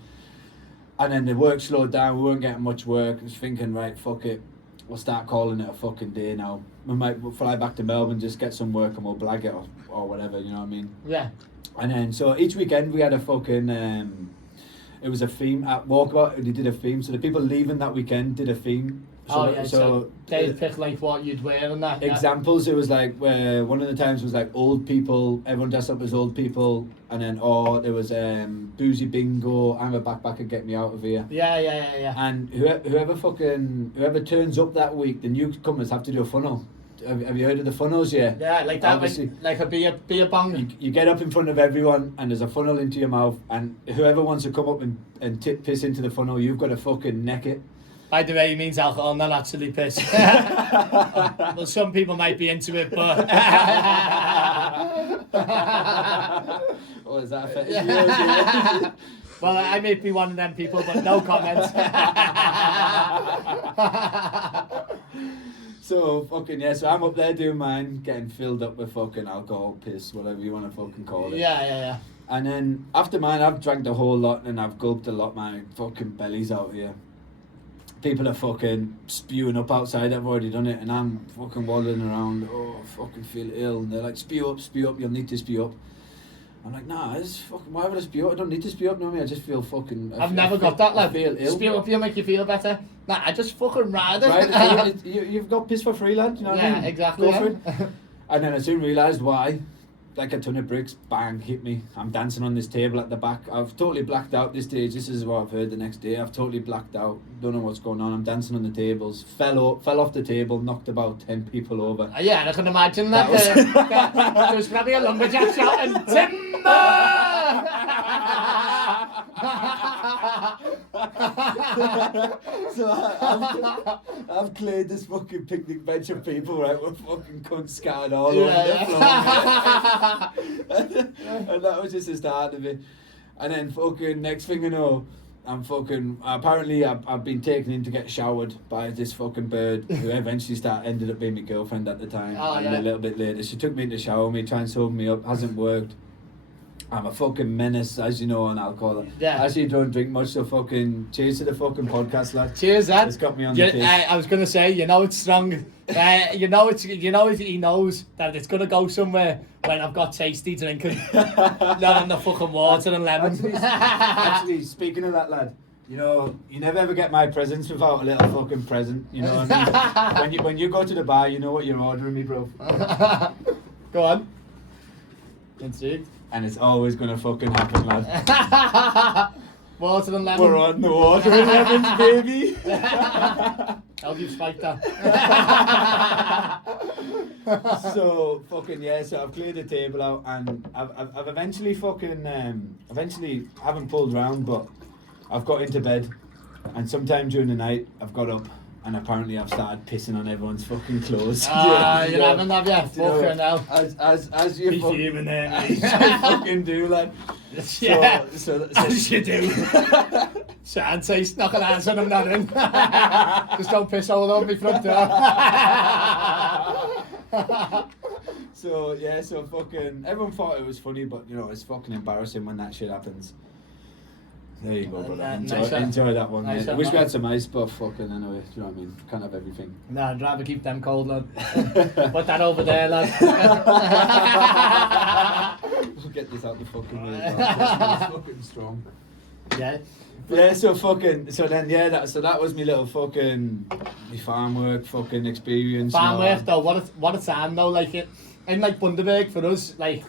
And then the work slowed down, we weren't getting much work. I was thinking, right, fuck it. We'll start calling it a fucking day now. We'll fly back to Melbourne, just get some work and we'll blag it or whatever, you know what I mean? Yeah. And then, so each weekend we had a fucking, it was a theme at Walkabout, they did a theme. So the people leaving that weekend did a theme. So they'd pick like what you'd wear and that. Examples, it was like, where one of the times was like old people, everyone dressed up as old people. And then, there was boozy bingo, I'm a backpacker, get me out of here. Yeah. And whoever turns up that week, the newcomers have to do a funnel. Have you heard of the funnels? Yeah. Yeah, like that. Like a beer bong. You get up in front of everyone, and there's a funnel into your mouth, and whoever wants to come up and piss into the funnel, you've got to fucking neck it. By the way, he means alcohol, not actually piss. Well, some people might be into it, but. Oh, is that a fetish of yours? Well, I may be one of them people, but no comments. So fucking yeah, so I'm up there doing mine, getting filled up with fucking alcohol, piss, whatever you want to fucking call it. Yeah. And then after mine, I've drank a whole lot and I've gulped a lot. My fucking belly's out here. People are fucking spewing up outside. I've already done it, and I'm fucking waddling around. Oh, I fucking feel ill. And they're like, spew up. You'll need to spew up. I'm like, nah, it's fucking. Why would I spew up? I don't need to spew up. No, I just feel fucking. I've never got that. Like, I feel ill. Spew up, you make you feel better. Nah, I just fucking ride it. Right, you've got piss for free, lad. You know what I mean? Yeah, exactly. Go for it. And then I soon realised why. Like a ton of bricks, bang, hit me. I'm dancing on this table at the back. I've totally blacked out this stage. This is what I've heard the next day. I've totally blacked out. Don't know what's going on. I'm dancing on the tables. Fell off the table, knocked about 10 people over. Yeah, and I can imagine that. There was probably a lumberjack shouting, Timber! So I've cleared this fucking picnic bench of people, right, with fucking cunts scattered all over the floor. And that was just the start of it. And then fucking next thing you know, I'm fucking, apparently I've been taken in to get showered by this fucking bird who eventually ended up being my girlfriend at the time. And a little bit later she took me in to shower me, try and sober me up, hasn't worked. I'm a fucking menace, as you know, on alcohol. Yeah. I actually don't drink much, so fucking cheers to the fucking podcast, lad. Cheers, lad. It's got me on the case. I was gonna say, you know it's strong. He knows that it's gonna go somewhere when I've got tasty drinking, not in the fucking water and lemon. Actually, speaking of that, lad, you know, you never ever get my presents without a little fucking present. You know what I mean? when you go to the bar, you know what you're ordering me, bro. Go on. Indeed. And it's always gonna fucking happen, lad. Water and lemon. We're on the water and lemons, baby. How do you spike that? So fucking yeah, so I've cleared the table out and I've eventually fucking eventually haven't pulled round, but I've got into bed and sometime during the night I've got up and apparently I've started pissing on everyone's fucking clothes. You haven't, have you? Fucking hell. As you fucking do, lad. Yeah. So as you do. Shanty's not gonna answer them nothing. Just don't piss all over me front door. So fucking everyone thought it was funny, but you know it's fucking embarrassing when that shit happens. There you go, brother. Nice Enjoy that one, nice mate. I wish we had some ice, but fucking anyway, do you know what I mean? Can't have everything. Nah, I'd rather keep them cold, lad. Put that over there, lad. We'll get this out the fucking way. It's fucking strong. Yeah. Yeah, so then that was my little fucking my farm work fucking experience. Farm work though, what a time though, like it in like Bundaberg for us, like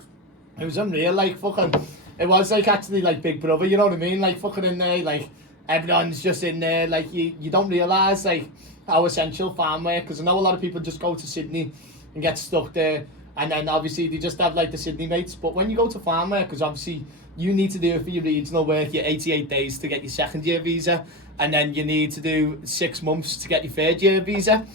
it was unreal, like fucking it was like actually like Big Brother, you know what I mean? Like fucking in there, like everyone's just in there, like you don't realise like how essential farm work, because I know a lot of people just go to Sydney and get stuck there, and then obviously they just have like the Sydney mates, but when you go to farm work, because obviously you need to do it for your regional work, your 88 days to get your second year visa, and then you need to do 6 months to get your third year visa.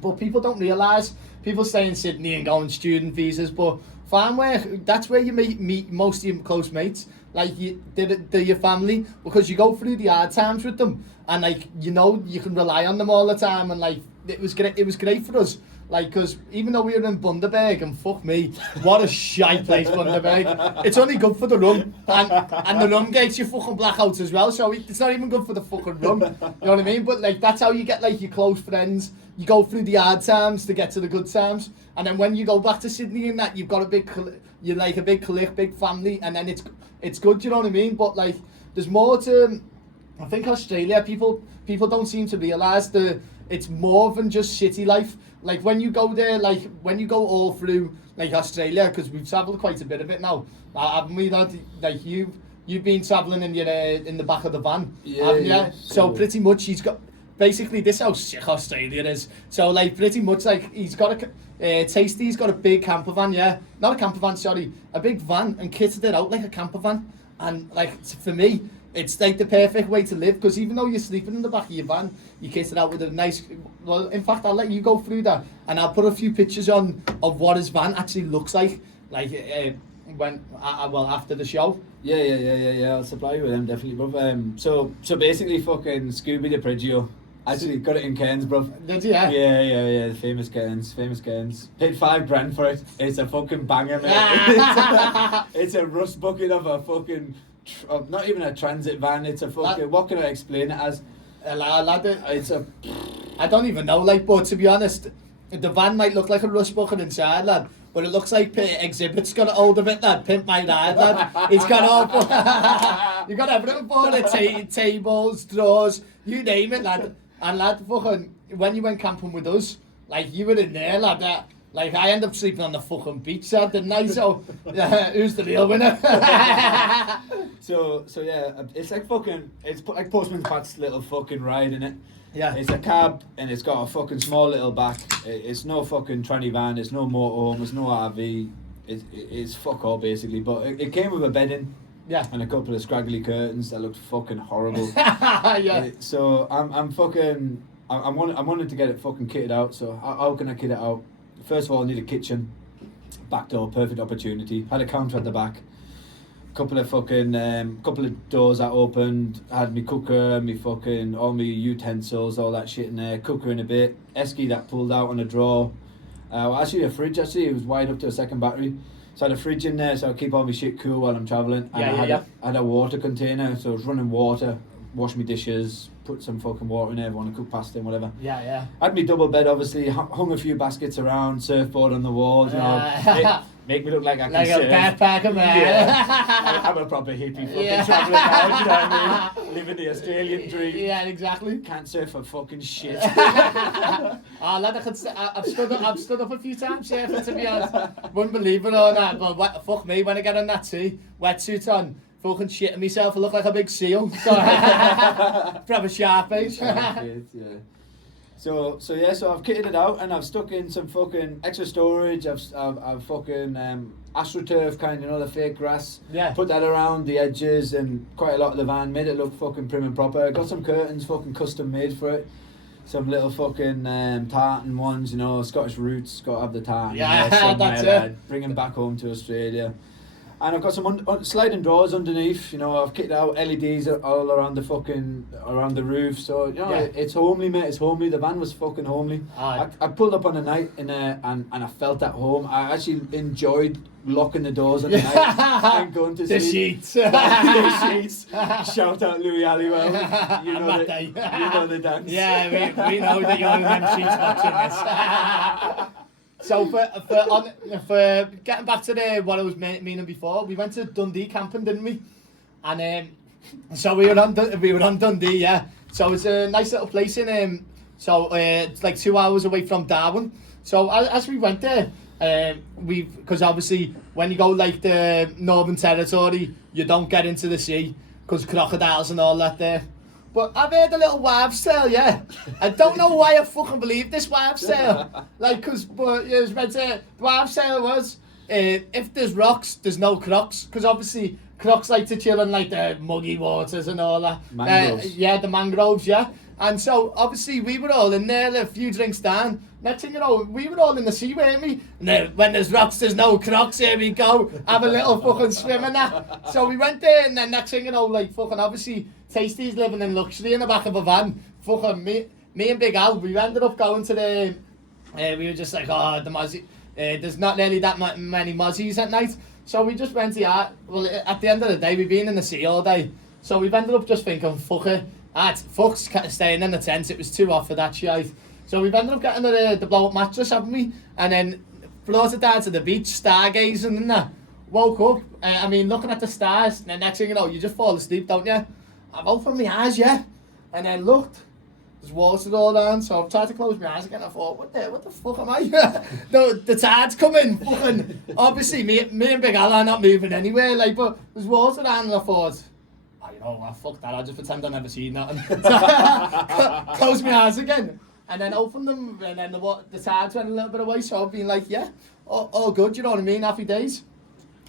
But people don't realise, people stay in Sydney and go on student visas, but farm work, that's where you meet most of your close mates, like they're your family, because you go through the hard times with them, and like you know you can rely on them all the time, and like it was great for us. Like, because even though we were in Bundaberg, and fuck me, what a shite place, Bundaberg. It's only good for the rum, and the rum gets you fucking blackouts as well, so it's not even good for the fucking rum, you know what I mean? But like, that's how you get like your close friends. You go through the hard times to get to the good times, and then when you go back to Sydney and that, you've got a big clique, big family, and then it's good, you know what I mean? But like, there's more to, I think Australia, people don't seem to realise it's more than just city life. Like when you go there, like when you go all through like Australia, because we've travelled quite a bit of it now, haven't we? Like you've been travelling in your in the back of the van, haven't you? Yeah. So pretty much he's got, basically this is how sick Australia is. So like pretty much like he's got Tasty's got a big camper van, not a camper van, sorry, a big van, and kitted it out like a camper van, and like for me, it's like the perfect way to live, because even though you're sleeping in the back of your van, you kit it out with a nice, well, in fact, I'll let you go through that, and I'll put a few pictures on of what his van actually looks like when, well, after the show. Yeah, I'll supply you with them, definitely, bruv. So basically, fucking Scooby the Prigio. Actually, got it in Cairns, bruv. Did you? Yeah, the famous Cairns. Paid $5,000 for it. It's a fucking banger, mate. It's a rust bucket of a fucking, not even a transit van, it's a fucking, what can I explain it as? It's a... I don't even know, like, but to be honest, the van might look like a rust bucket inside, lad, but it looks like Exhibit's got a hold of it, lad. Pimp my ride, lad. He's got all... You got everything for it, tables, drawers, you name it, lad. And lad, fucking, when you went camping with us, like, you were in there, lad, like, I ended up sleeping on the fucking beach, lad, didn't I? So, who's the real winner? So yeah, it's like fucking, it's like Postman Pat's little fucking ride, innit? Yeah. It's a cab, and it's got a fucking small little back. It's no fucking tranny van, it's no motorhome, it's no RV. It's fuck all, basically. But it came with a bed in. Yeah. And a couple of scraggly curtains that looked fucking horrible. Yeah. So I'm wanting to get it fucking kitted out. So how can I kit it out? First of all, I need a kitchen. Back door, perfect opportunity. Had a counter at the back. Couple of doors that opened. Had me cooker, me fucking all me utensils, all that shit in there. Cooker in a bit. Esky that pulled out on a drawer. Actually a fridge. Actually, it was wired up to a second battery. So I had a fridge in there, so I keep all my shit cool while I'm travelling. And I had a water container, so I was running water, wash my dishes, put some fucking water in there if I want to cook pasta and whatever. Yeah. I had my double bed, obviously, hung a few baskets around, surfboard on the walls, you know. Make me look like I can surf. Like a backpacker, man. Yeah. I'm a proper hippie fucking travelling now, do you know what I mean? Living the Australian dream. Yeah, exactly. Can't surf for fucking shit. Lad, I've stood up a few times surfing, to be honest. Wouldn't believe it or not, but fuck me, when I get on that wetsuit on, fucking shitting myself, I look like a big seal. So, proper sharp face. Yeah. So I've kitted it out, and I've stuck in some fucking extra storage. I've fucking AstroTurf kind, you know, the fake grass. Yeah. Put that around the edges and quite a lot of the van, made it look fucking prim and proper. Got some curtains fucking custom made for it. Some little fucking tartan ones, you know, Scottish roots. Got to have the tartan. Yeah, that's it. Bring them back home to Australia. And I've got some sliding doors underneath. You know, I've kitted out LEDs all around around the roof. So you know, Yeah. it's homely, mate. It's homely. The van was fucking homely. Aye. I pulled up on a night and I felt at home. I actually enjoyed locking the doors on the night and going to The sleep. sheets. The sheets. Shout out Louis Halliwell. You And know that the, day. you know the dance. Yeah, we know that you're in them sheets watching this. So for getting back to what I was meaning before, we went to Dundee camping, didn't we? And so we were on Dundee, yeah. So it's a nice little place in it's like 2 hours away from Darwin. So as we went there, because obviously when you go like the Northern Territory, you don't get into the sea because crocodiles and all that there. But I've heard a little wives' tale, yeah. I don't know why I fucking believe this wives' tale. Like, but it was meant to, the wives' tale was, if there's rocks, there's no crocs. Because obviously, crocs like to chill in like the muggy waters and all that. Mangroves. Yeah, the mangroves, yeah. And so, obviously, we were all in there, a few drinks down. Next thing you know, we were all in the sea, weren't we? And then, when there's rocks, there's no crocs, here we go. Have a little fucking swim and that. So we went there, and then next thing you know, like, fucking obviously, Tasty's living in luxury in the back of a van. Fucking me and Big Al, we ended up going to the... we were just like, oh, the Mozzie... there's not really that many Mozzies at night. So we just went to, well, at the end of the day, we've been in the sea all day. So we've ended up just thinking, fuck it. Fuck staying in the tent, it was too hot for that shit. So we've ended up getting the blow-up mattress, haven't we? And then floated down to the beach, stargazing and that. Woke up, I mean, looking at the stars, and then next thing you know, you just fall asleep, don't you? I've opened my eyes, yeah, and then looked. There's water all down, so I've tried to close my eyes again. I thought, what the fuck am I? the tide's coming. Fucking, obviously, me and Big Al are not moving anywhere, like, but there's water down, and I thought, oh, you know what, fuck that, I'll just pretend I've never seen that. And close my eyes again, and then open them, and then the tides went a little bit away, so I've been like, yeah, all good, you know what I mean, happy days.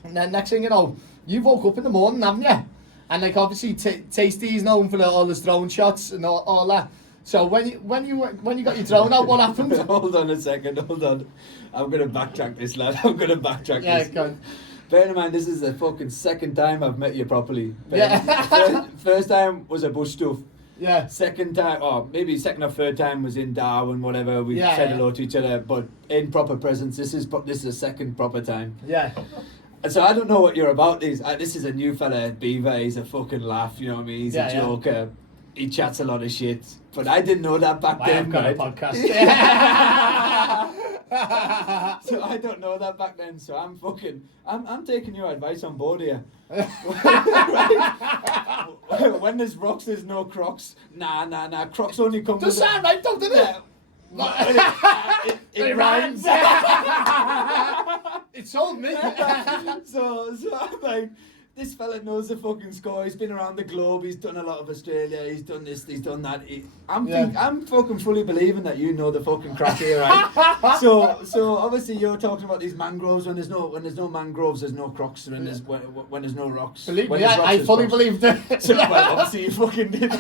And then next thing you know, you woke up in the morning, haven't you? And like obviously Tasty's known for all his drone shots and all that. So when you got your drone out, what happened? Hold on a second, hold on. I'm gonna backtrack this, lad. I'm gonna backtrack this. Go on. Bear in mind, this is the fucking second time I've met you properly. Yeah. First time was a bush stuff. Yeah. Second time, or maybe second or third time was in Darwin, whatever. We said hello to each other, but in proper presence. This is the second proper time. Yeah. And so I don't know what you're about. This is a new fella, Beaver. He's a fucking laugh, you know what I mean? He's a joker. He chats a lot of shit. But I didn't know that back then. I've got right? a podcast. So I don't know that back then. So I'm taking your advice on board here. Right? When there's rocks, there's no crocs. Nah. Crocs only come Does sound right, don't it? It rhymes. It sold me. so I'm like, this fella knows the fucking score. He's been around the globe. He's done a lot of Australia. He's done this. He's done that. I'm fucking fully believing that you know the fucking crack here, right? So obviously you're talking about these mangroves. When there's no mangroves, there's no crocs. When there's no rocks. Believe when me, there's rocks, I there's fully crocs. believed it. So well, obviously you fucking did.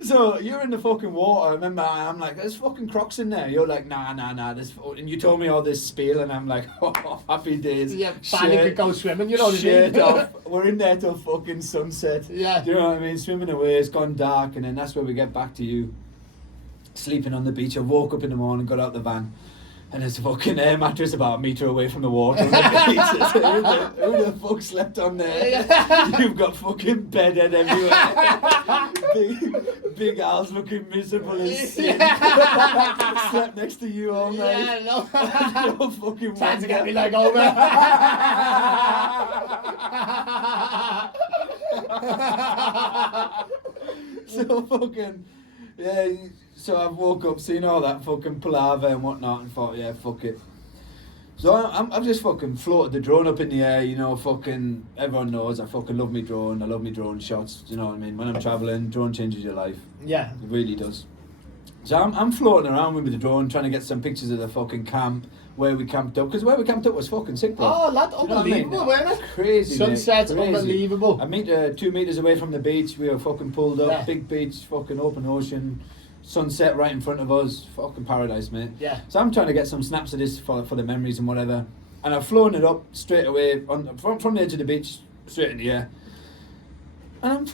So you're in the fucking water. Remember, I'm like, there's fucking crocs in there. You're like, nah. And you told me all this spiel, and I'm like, oh, happy days. Yeah, finally could go swimming. You know what I mean? Shirt off. We're in there till fucking sunset. Yeah. Do you know what I mean? Swimming away. It's gone dark, and then that's where we get back to you sleeping on the beach. I woke up in the morning, got out the van. And there's a fucking air mattress about a metre away from the water on the beach. Who the fuck slept on there? You've got fucking bedhead everywhere. Big Al's looking miserable as sin. Slept next to you all night. Yeah, no. No fucking Time to wanker. get me leg over. So fucking, yeah, so I woke up seeing all that fucking palaver and whatnot and thought, yeah, fuck it. So I've just fucking floated the drone up in the air, you know, fucking, everyone knows I fucking love me drone, I love me drone shots, do you know what I mean? When I'm travelling, drone changes your life. Yeah. It really does. So I'm floating around with the drone trying to get some pictures of the fucking camp, where we camped up, because where we camped up was fucking sick, bro. Oh, lad, Do you know what I mean? unbelievable, wasn't it? Crazy, Sunset's mate, crazy. unbelievable. I meet 2 meters away from the beach. We were fucking pulled up, Yeah. big beach, fucking open ocean, sunset right in front of us, fucking paradise, mate. Yeah. So I'm trying to get some snaps of this for the memories and whatever. and I've flown it up straight away from the edge of the beach straight in the air. And I'm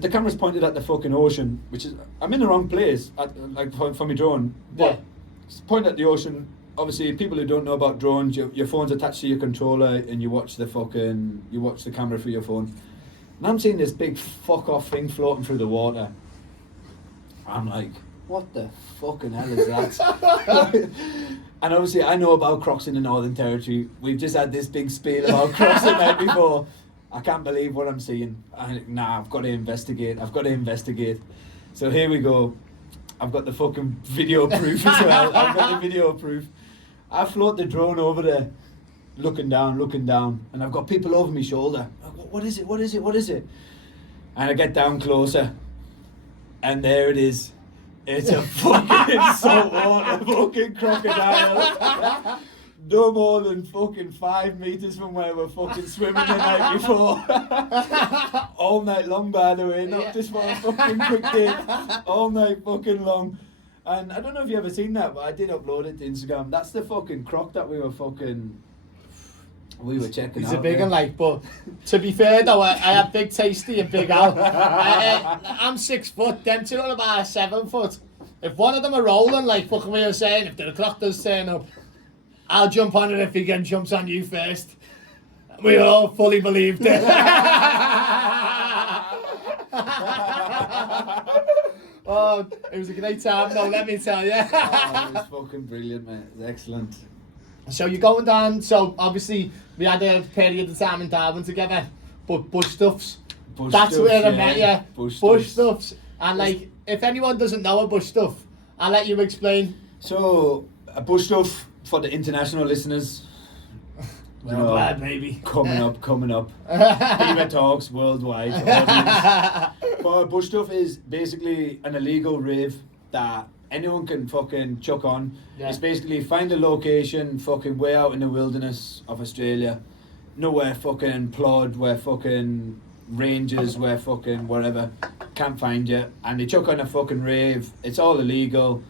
the camera's pointed at the fucking ocean, which is, I'm in the wrong place, for my drone. But it's pointed at the ocean. Obviously, people who don't know about drones, your phone's attached to your controller, and you watch the camera through your phone. And I'm seeing this big fuck off thing floating through the water. I'm like, what the fucking hell is that? And obviously, I know about crocs in the Northern Territory. We've just had this big spiel about crocs the night before. I can't believe what I'm seeing. I've got to investigate. So here we go. I've got the fucking video proof as well. I've got the video proof. I float the drone over there, looking down, and I've got people over my shoulder. What is it? And I get down closer, and there it is. It's a fucking saltwater fucking crocodile. No more than fucking 5 meters from where we're fucking swimming the night before. All night long, by the way, not just for a fucking quick day. All night fucking long. And I don't know if you ever seen that, but I did upload it to Instagram. That's the fucking croc that we were checking out. He's a big one, like, but to be fair though, I have Big Tasty and Big Al. I'm 6 foot, them two are about 7 foot. If one of them are rolling, like fucking we were saying, if the croc does turn up, I'll jump on it if he again jumps on you first. We all fully believed it. Oh, it was a great time, though, let me tell you. Oh, it was fucking brilliant, mate. It was excellent. So you're going down, so obviously we had a period of time in Darwin together, but bush stuffs. That's where I met you. Bush stuffs. And like, if anyone doesn't know a bush stuff, I'll let you explain. So, a bush stuff, for the international listeners, Ballad, maybe. Coming up. Beaver Talks worldwide audience. But bush stuff is basically an illegal rave that anyone can fucking chuck on. Yeah. It's basically find a location fucking way out in the wilderness of Australia. Nowhere fucking plod, where fucking rangers, where fucking wherever can't find you. And they chuck on a fucking rave. It's all illegal.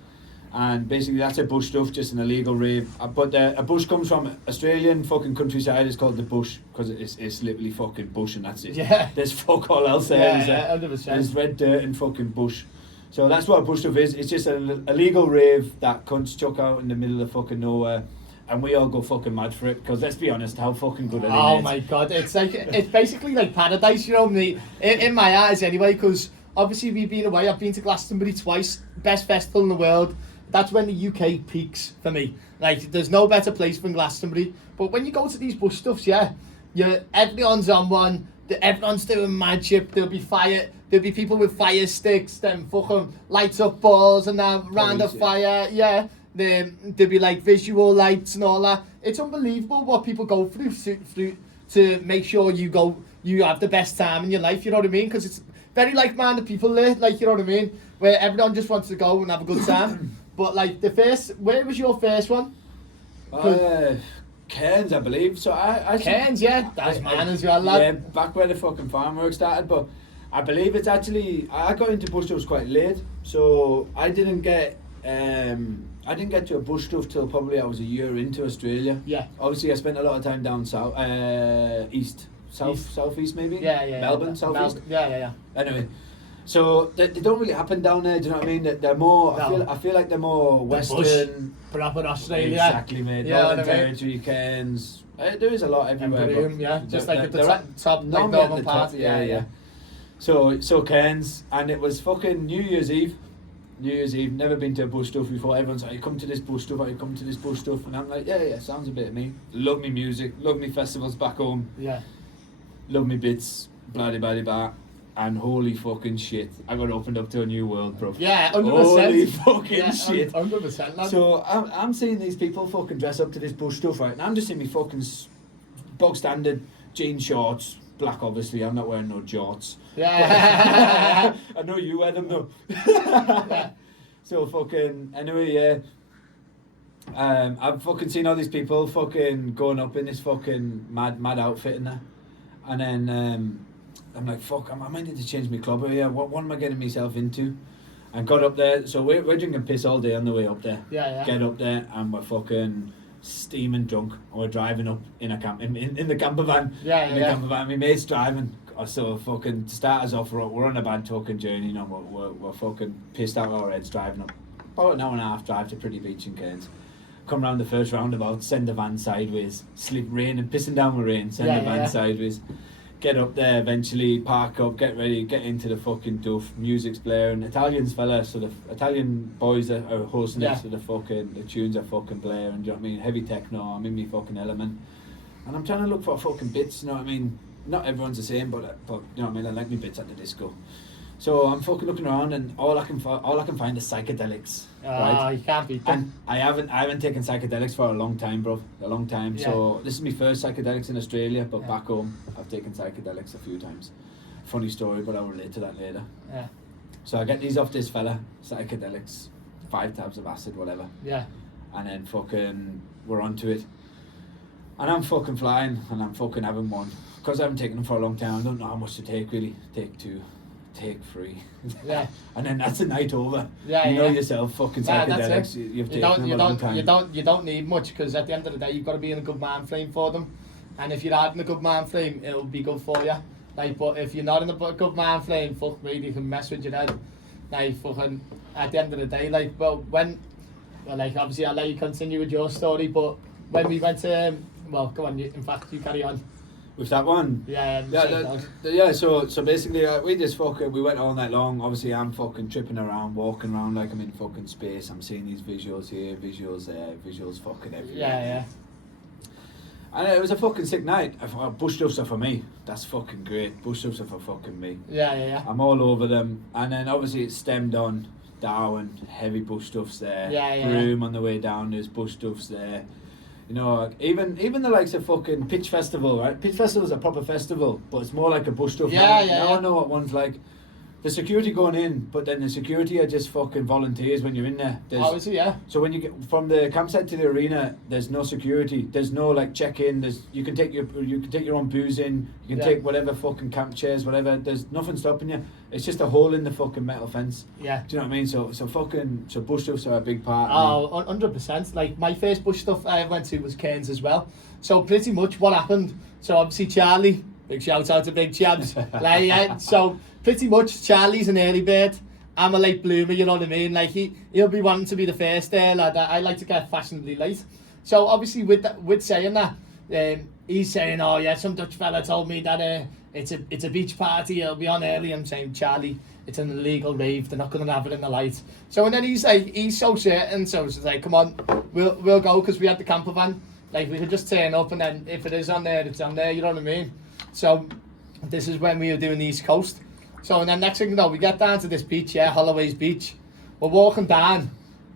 And basically that's a bush stuff, just an illegal rave. But a bush comes from Australian fucking countryside. It's called the bush because it's literally fucking bush and that's it. Yeah. There's fuck all else there. Yeah, 100%. There's red dirt and fucking bush. So that's what a bush stuff is. It's just an illegal rave that cunts chuck out in the middle of fucking nowhere. And we all go fucking mad for it because let's be honest, how fucking good are they? Oh my god, it's like it's basically like paradise, you know me, in my eyes anyway. Because obviously we've been away. I've been to Glastonbury twice, best festival in the world. That's when the UK peaks for me. Like, there's no better place than Glastonbury. But when you go to these bush stuffs, everyone's on one. Everyone's doing mad shit. There'll be fire. There'll be people with fire sticks, them fucking lights up balls and that round of fire. Yeah. There'll be like visual lights and all that. It's unbelievable what people go through to make sure you have the best time in your life. You know what I mean? Because it's very like-minded people there. Like, you know what I mean? Where everyone just wants to go and have a good time. But like where was your first one? Cairns, I believe. So I Cairns, yeah, that's mine as well, lad. Yeah, back where the fucking farm work started. But I believe it's actually I got into bush stuffs quite late, so I didn't get to a bush stuff till probably I was a year into Australia. Yeah. Obviously, I spent a lot of time down south, southeast maybe. Yeah. Melbourne, southeast. Yeah. Anyway. So they don't really happen down there. Do you know what I mean? They're more. No. I feel like they're more western. Proper Australia. Exactly, mate. Northern Territory, Cairns. There is a lot everywhere. Just like at the top, like northern part. Yeah. So Cairns, and it was fucking New Year's Eve. Never been to a bush stuff before. Everyone's like, come to this bush stuff. And I'm like, yeah, sounds a bit of me. Love me music. Love me festivals back home. Yeah. Love me bits. Blah blah blah. And holy fucking shit, I got opened up to a new world, bro. Yeah, 100%. Holy fucking shit. 100%, lad. So I'm seeing these people fucking dress up to this bush stuff, right? And I'm just in me fucking bog standard jean shorts, black obviously. I'm not wearing no jorts. Yeah. I know you wear them though. Yeah. So fucking anyway, yeah. I've fucking seen all these people fucking going up in this fucking mad outfit in there, and then I'm like, fuck, I might need to change my club here. What am I getting myself into? And got up there, so we're drinking piss all day on the way up there. Yeah. Get up there and we're fucking steaming drunk, and we're driving up in a in the camper van. Yeah, the camper van. My mate's driving. So fucking to start us off, we're on a bad talking journey. You know, we're fucking pissed out of our heads driving up. About an hour and a half drive to Pretty Beach in Cairns. Come round the first roundabout, send the van sideways, slip rain and pissing down with rain, send the van sideways. Get up there eventually, park up, get ready, get into the fucking duff, music's blaring. Italian boys are hosting it, so the tunes are fucking blaring, do you know what I mean? Heavy techno, I'm in my fucking element. And I'm trying to look for fucking bits, you know what I mean? Not everyone's the same, but you know what I mean, I like me bits at the disco. So I'm fucking looking around, and all I can find is psychedelics. Right? You can't beat them. And I haven't taken psychedelics for a long time, bro. A long time. Yeah. So this is my first psychedelics in Australia, but back home I've taken psychedelics a few times. Funny story, but I'll relate to that later. Yeah. So I get these off this fella, psychedelics, 5 tabs of acid, whatever. Yeah. And then fucking we're onto it. And I'm fucking flying, and I'm fucking having one. Because I haven't taken them for a long time, I don't know how much to take really. Take 2. Take 3. Yeah. And then that's a night over. Yeah, you know yourself, fucking psychedelics. That's You've taken them a long time. You don't need much, because at the end of the day you've got to be in a good mind frame for them. And if you're not in a good mind frame, it'll be good for you. Like, but if you're not in a good mind frame, fuck me, you can mess with your head. Like, fucking, at the end of the day, like, like, obviously I'll let you continue with your story, but when we went to, well, go on, in fact, you carry on. With that one? So basically we just fucking, we went all night long. Obviously I'm fucking tripping around, walking around like I'm in fucking space. I'm seeing these visuals here, visuals there, visuals fucking everywhere. Yeah. And it was a fucking sick night. Bush stuffs are for me. That's fucking great. Bush stuffs are for fucking me. Yeah. I'm all over them. And then obviously it stemmed on Darwin, heavy bush stuffs there. Broome on the way down, there's bush stuffs there. You know, even the likes of fucking Pitch Festival, right? Pitch Festival is a proper festival, but it's more like a bush stuff. Now I know what one's like. The security going in, but then the security are just fucking volunteers when you're in there. Obviously, yeah. So when you get from the campsite to the arena, there's no security. There's no like check-in. You can take your own booze in. You can take whatever fucking camp chairs, whatever. There's nothing stopping you. It's just a hole in the fucking metal fence. Yeah. Do you know what I mean? So bush stuffs are a big part. Oh, 100%. Like, my first bush stuff I went to was Cairns as well. So pretty much what happened. So obviously Charlie, big shout out to Big Chabs. So pretty much Charlie's an early bird. I'm a late bloomer, you know what I mean? Like, he'll be wanting to be the first there, lad. I like to get fashionably late. So obviously with saying that, he's saying, oh yeah, some Dutch fella told me that it's a beach party, it'll be on early. I'm saying, Charlie, it's an illegal rave, they're not going to have it in the light. So and then he's like, he's so certain, so it's like, come on, we'll go, because we had the camper van. Like, we could just turn up, and then if it is on there, it's on there, you know what I mean? So this is when we were doing the East Coast. So and then next thing you know, we get down to this beach, Holloway's Beach. We're walking down,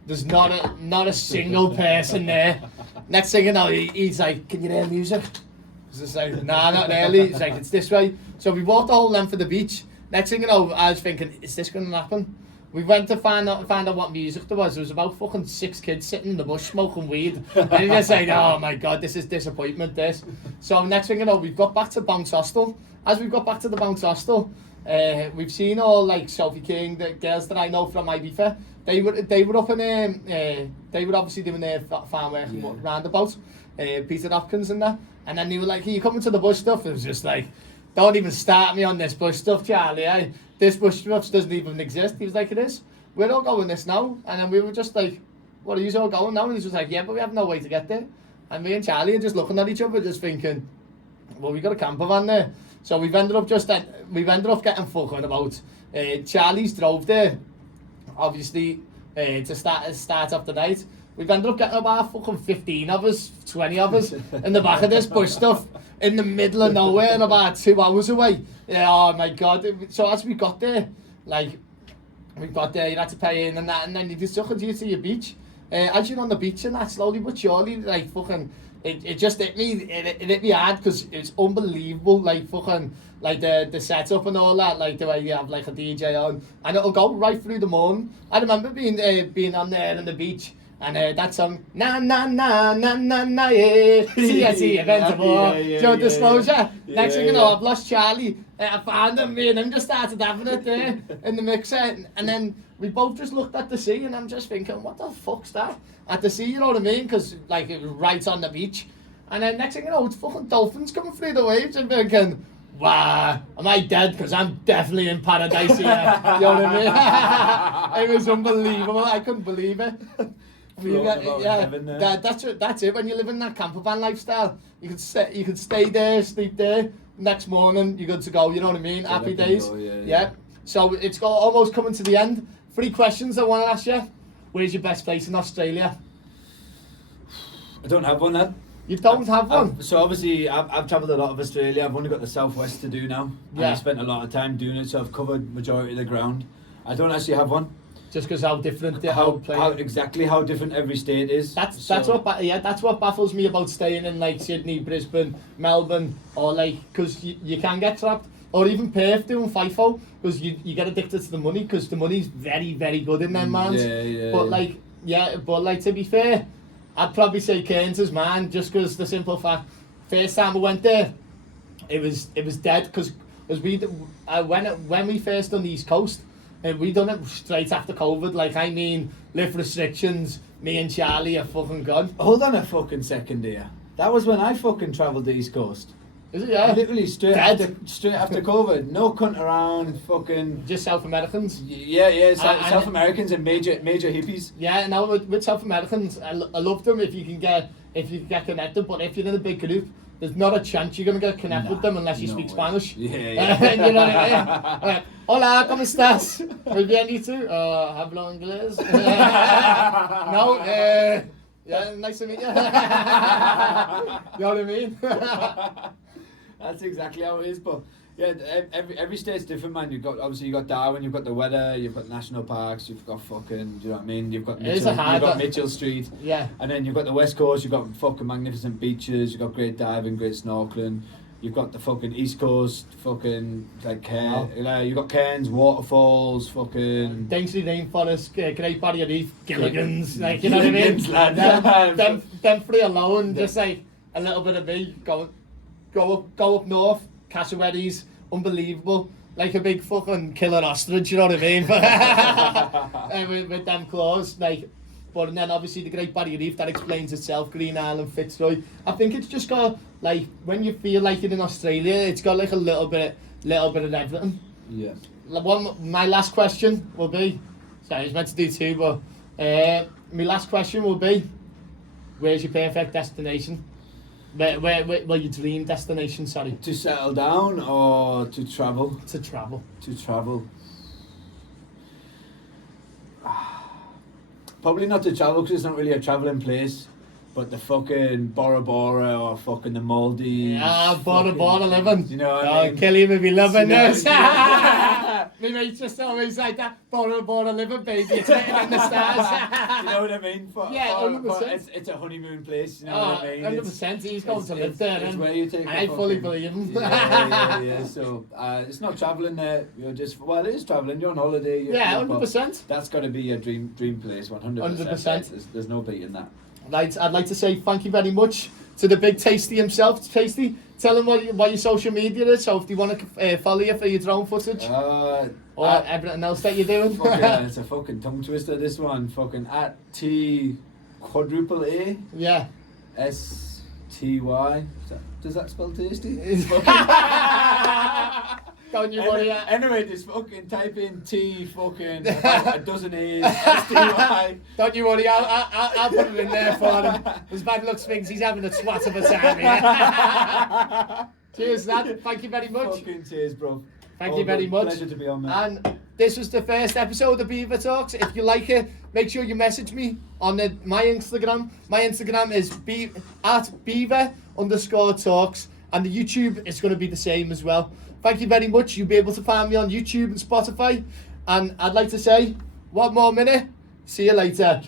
there's not a single person there. Next thing you know, he's like, can you hear music? I was like, nah, not really. He's like, it's this way. So we walked the whole length of the beach. Next thing you know, I was thinking, is this going to happen? We went to find out what music there was. There was about fucking 6 kids sitting in the bush smoking weed. And he just like, oh my God, this is disappointment, this. So next thing you know, we've got back to Bounce Hostel. As we got back to the Bounce Hostel, we've seen all like Sophie King, the girls that I know from Ibiza. They were up in they were obviously doing their farm work roundabout, Peter Hopkins and that. And then they were like, are you coming to the bush stuff? It was just like, don't even start me on this bush stuff, Charlie. This bush stuff doesn't even exist. He was like, it is. We're all going this now. And then we were just like, what are you all going now? And he was like, yeah, but we have no way to get there. And me and Charlie are just looking at each other, just thinking, well, we got a camper van there. So we've ended up getting fucking about. Charlie's drove there, obviously, to start off the night. We've ended up getting about fucking 15 of us, 20 of us in the back of this bush stuff in the middle of nowhere and about 2 hours away. Yeah, oh my God. So as we got there, you had to pay in and that, and then you just took you to your beach. As you're on the beach and that, slowly but surely, like fucking, it just hit me, it hit me hard, because it was unbelievable, like fucking, like the setup and all that, like the way you have like a DJ on, and it'll go right through the morning. I remember being on there on the beach, and that song, na na na na na na yeah, see Joe Disclosure. Next thing you know, I've lost Charlie. I found him, me and him just started having it there in the mixer, and then we both just looked at the sea, and I'm just thinking, what the fuck's that? At the sea, you know what I mean? Because like it was right on the beach, and then next thing you know, it's fucking dolphins coming through the waves, and thinking, wow, am I dead? Because I'm definitely in paradise here. You know what I mean? It was unbelievable. I couldn't believe it. That's it. When you live in that camper van lifestyle, you could stay there, sleep there. Next morning, you're good to go. You know what I mean? Happy days. Yeah. So it's almost coming to the end. 3 questions I want to ask you. Where's your best place in Australia? I don't have one, lad. You don't have one? So obviously, I've travelled a lot of Australia. I've only got the southwest to do now. And I spent a lot of time doing it, so I've covered majority of the ground. I don't actually have one. Just because how different how different every state is. That's what baffles me about staying in like Sydney, Brisbane, Melbourne, or like because you can get trapped, or even Perth doing FIFO because you get addicted to the money because the money's very very good in them mans. But like to be fair, I'd probably say Cairns is mine just because the simple fact, first time I went there, it was dead because when we first done the East Coast. We done it straight after COVID, like I mean, lift restrictions, me and Charlie are fucking gone. Hold on a fucking second here. That was when I fucking travelled the East Coast. Is it, yeah? Literally straight after COVID. No cunt around, fucking... Just South Americans? Yeah, South Americans and major hippies. Yeah, no, with South Americans, I love them if you can get connected, but if you're in a big group, there's not a chance you're going to get connected with them unless you speak Spanish. Yeah. You know what I mean? Hola, ¿cómo estás? Muy bien, ¿y tú? ¿Hablo inglés? No, yeah, nice to meet you. You know what I mean? That's exactly how it is, but yeah, every state's different, man. You've got Darwin, you've got the weather, you've got national parks, you've got fucking, do you know what I mean? You've got Mitchell Street, yeah, and then you've got the West Coast. You've got fucking magnificent beaches. You've got great diving, great snorkeling. You've got the fucking East Coast, fucking like you've got Cairns, waterfalls, fucking Daintree Rainforest, Great Barrier Reef, Gilligan's, like you know what I mean? Them 3 alone, just like a little bit of me go up north. Cassowaries, unbelievable, like a big fucking killer ostrich, you know what I mean? with them claws, like. But and then obviously the Great Barrier Reef, that explains itself. Green Island, Fitzroy. I think it's just got like when you feel like you're in Australia, it's got like a little bit of everything. Yeah. My last question will be, sorry, I was meant to do 2, but my last question will be, where's your perfect destination? Where your dream destination, sorry. To settle down or to travel? To travel. To travel. Probably not to travel because it's not really a travelling place. But the fucking Bora Bora or fucking the Maldives. Yeah, Bora Bora living. You know what I mean? Kelly would be loving this. My mate's just always like that. Bora Bora living, baby. It's written in the stars. You know what I mean? 100%. It's a honeymoon place. You know what I mean? 100%. He's going to live there. It's where you take. I fully believe him. Yeah. So it's not travelling there. You're just it is travelling. You're on holiday. 100%. That's got to be your dream place. 100%. There's no beating that. Right, I'd like to say thank you very much to the big Tasty himself. Tasty, tell him what your social media is, so if they want to follow you for your drone footage or everything else that you're doing. It's a fucking tongue twister, this one. Fucking at T quadruple A. Yeah. STY. Does that spell tasty? Don't you worry. Anyway, just fucking type in T fucking a dozen A's, STY. Don't you worry, I'll put it in there for him. As bad looks things, he's having a twat of a time here. Cheers, lad. Thank you very much. Fucking cheers, bro. Thank you very much. Pleasure to be on, man. And this was the first episode of Beaver Talks. If you like it, make sure you message me on my Instagram. My Instagram is at Beaver_talks. And the YouTube is going to be the same as well. Thank you very much. You'll be able to find me on YouTube and Spotify. And I'd like to say, one more minute. See you later.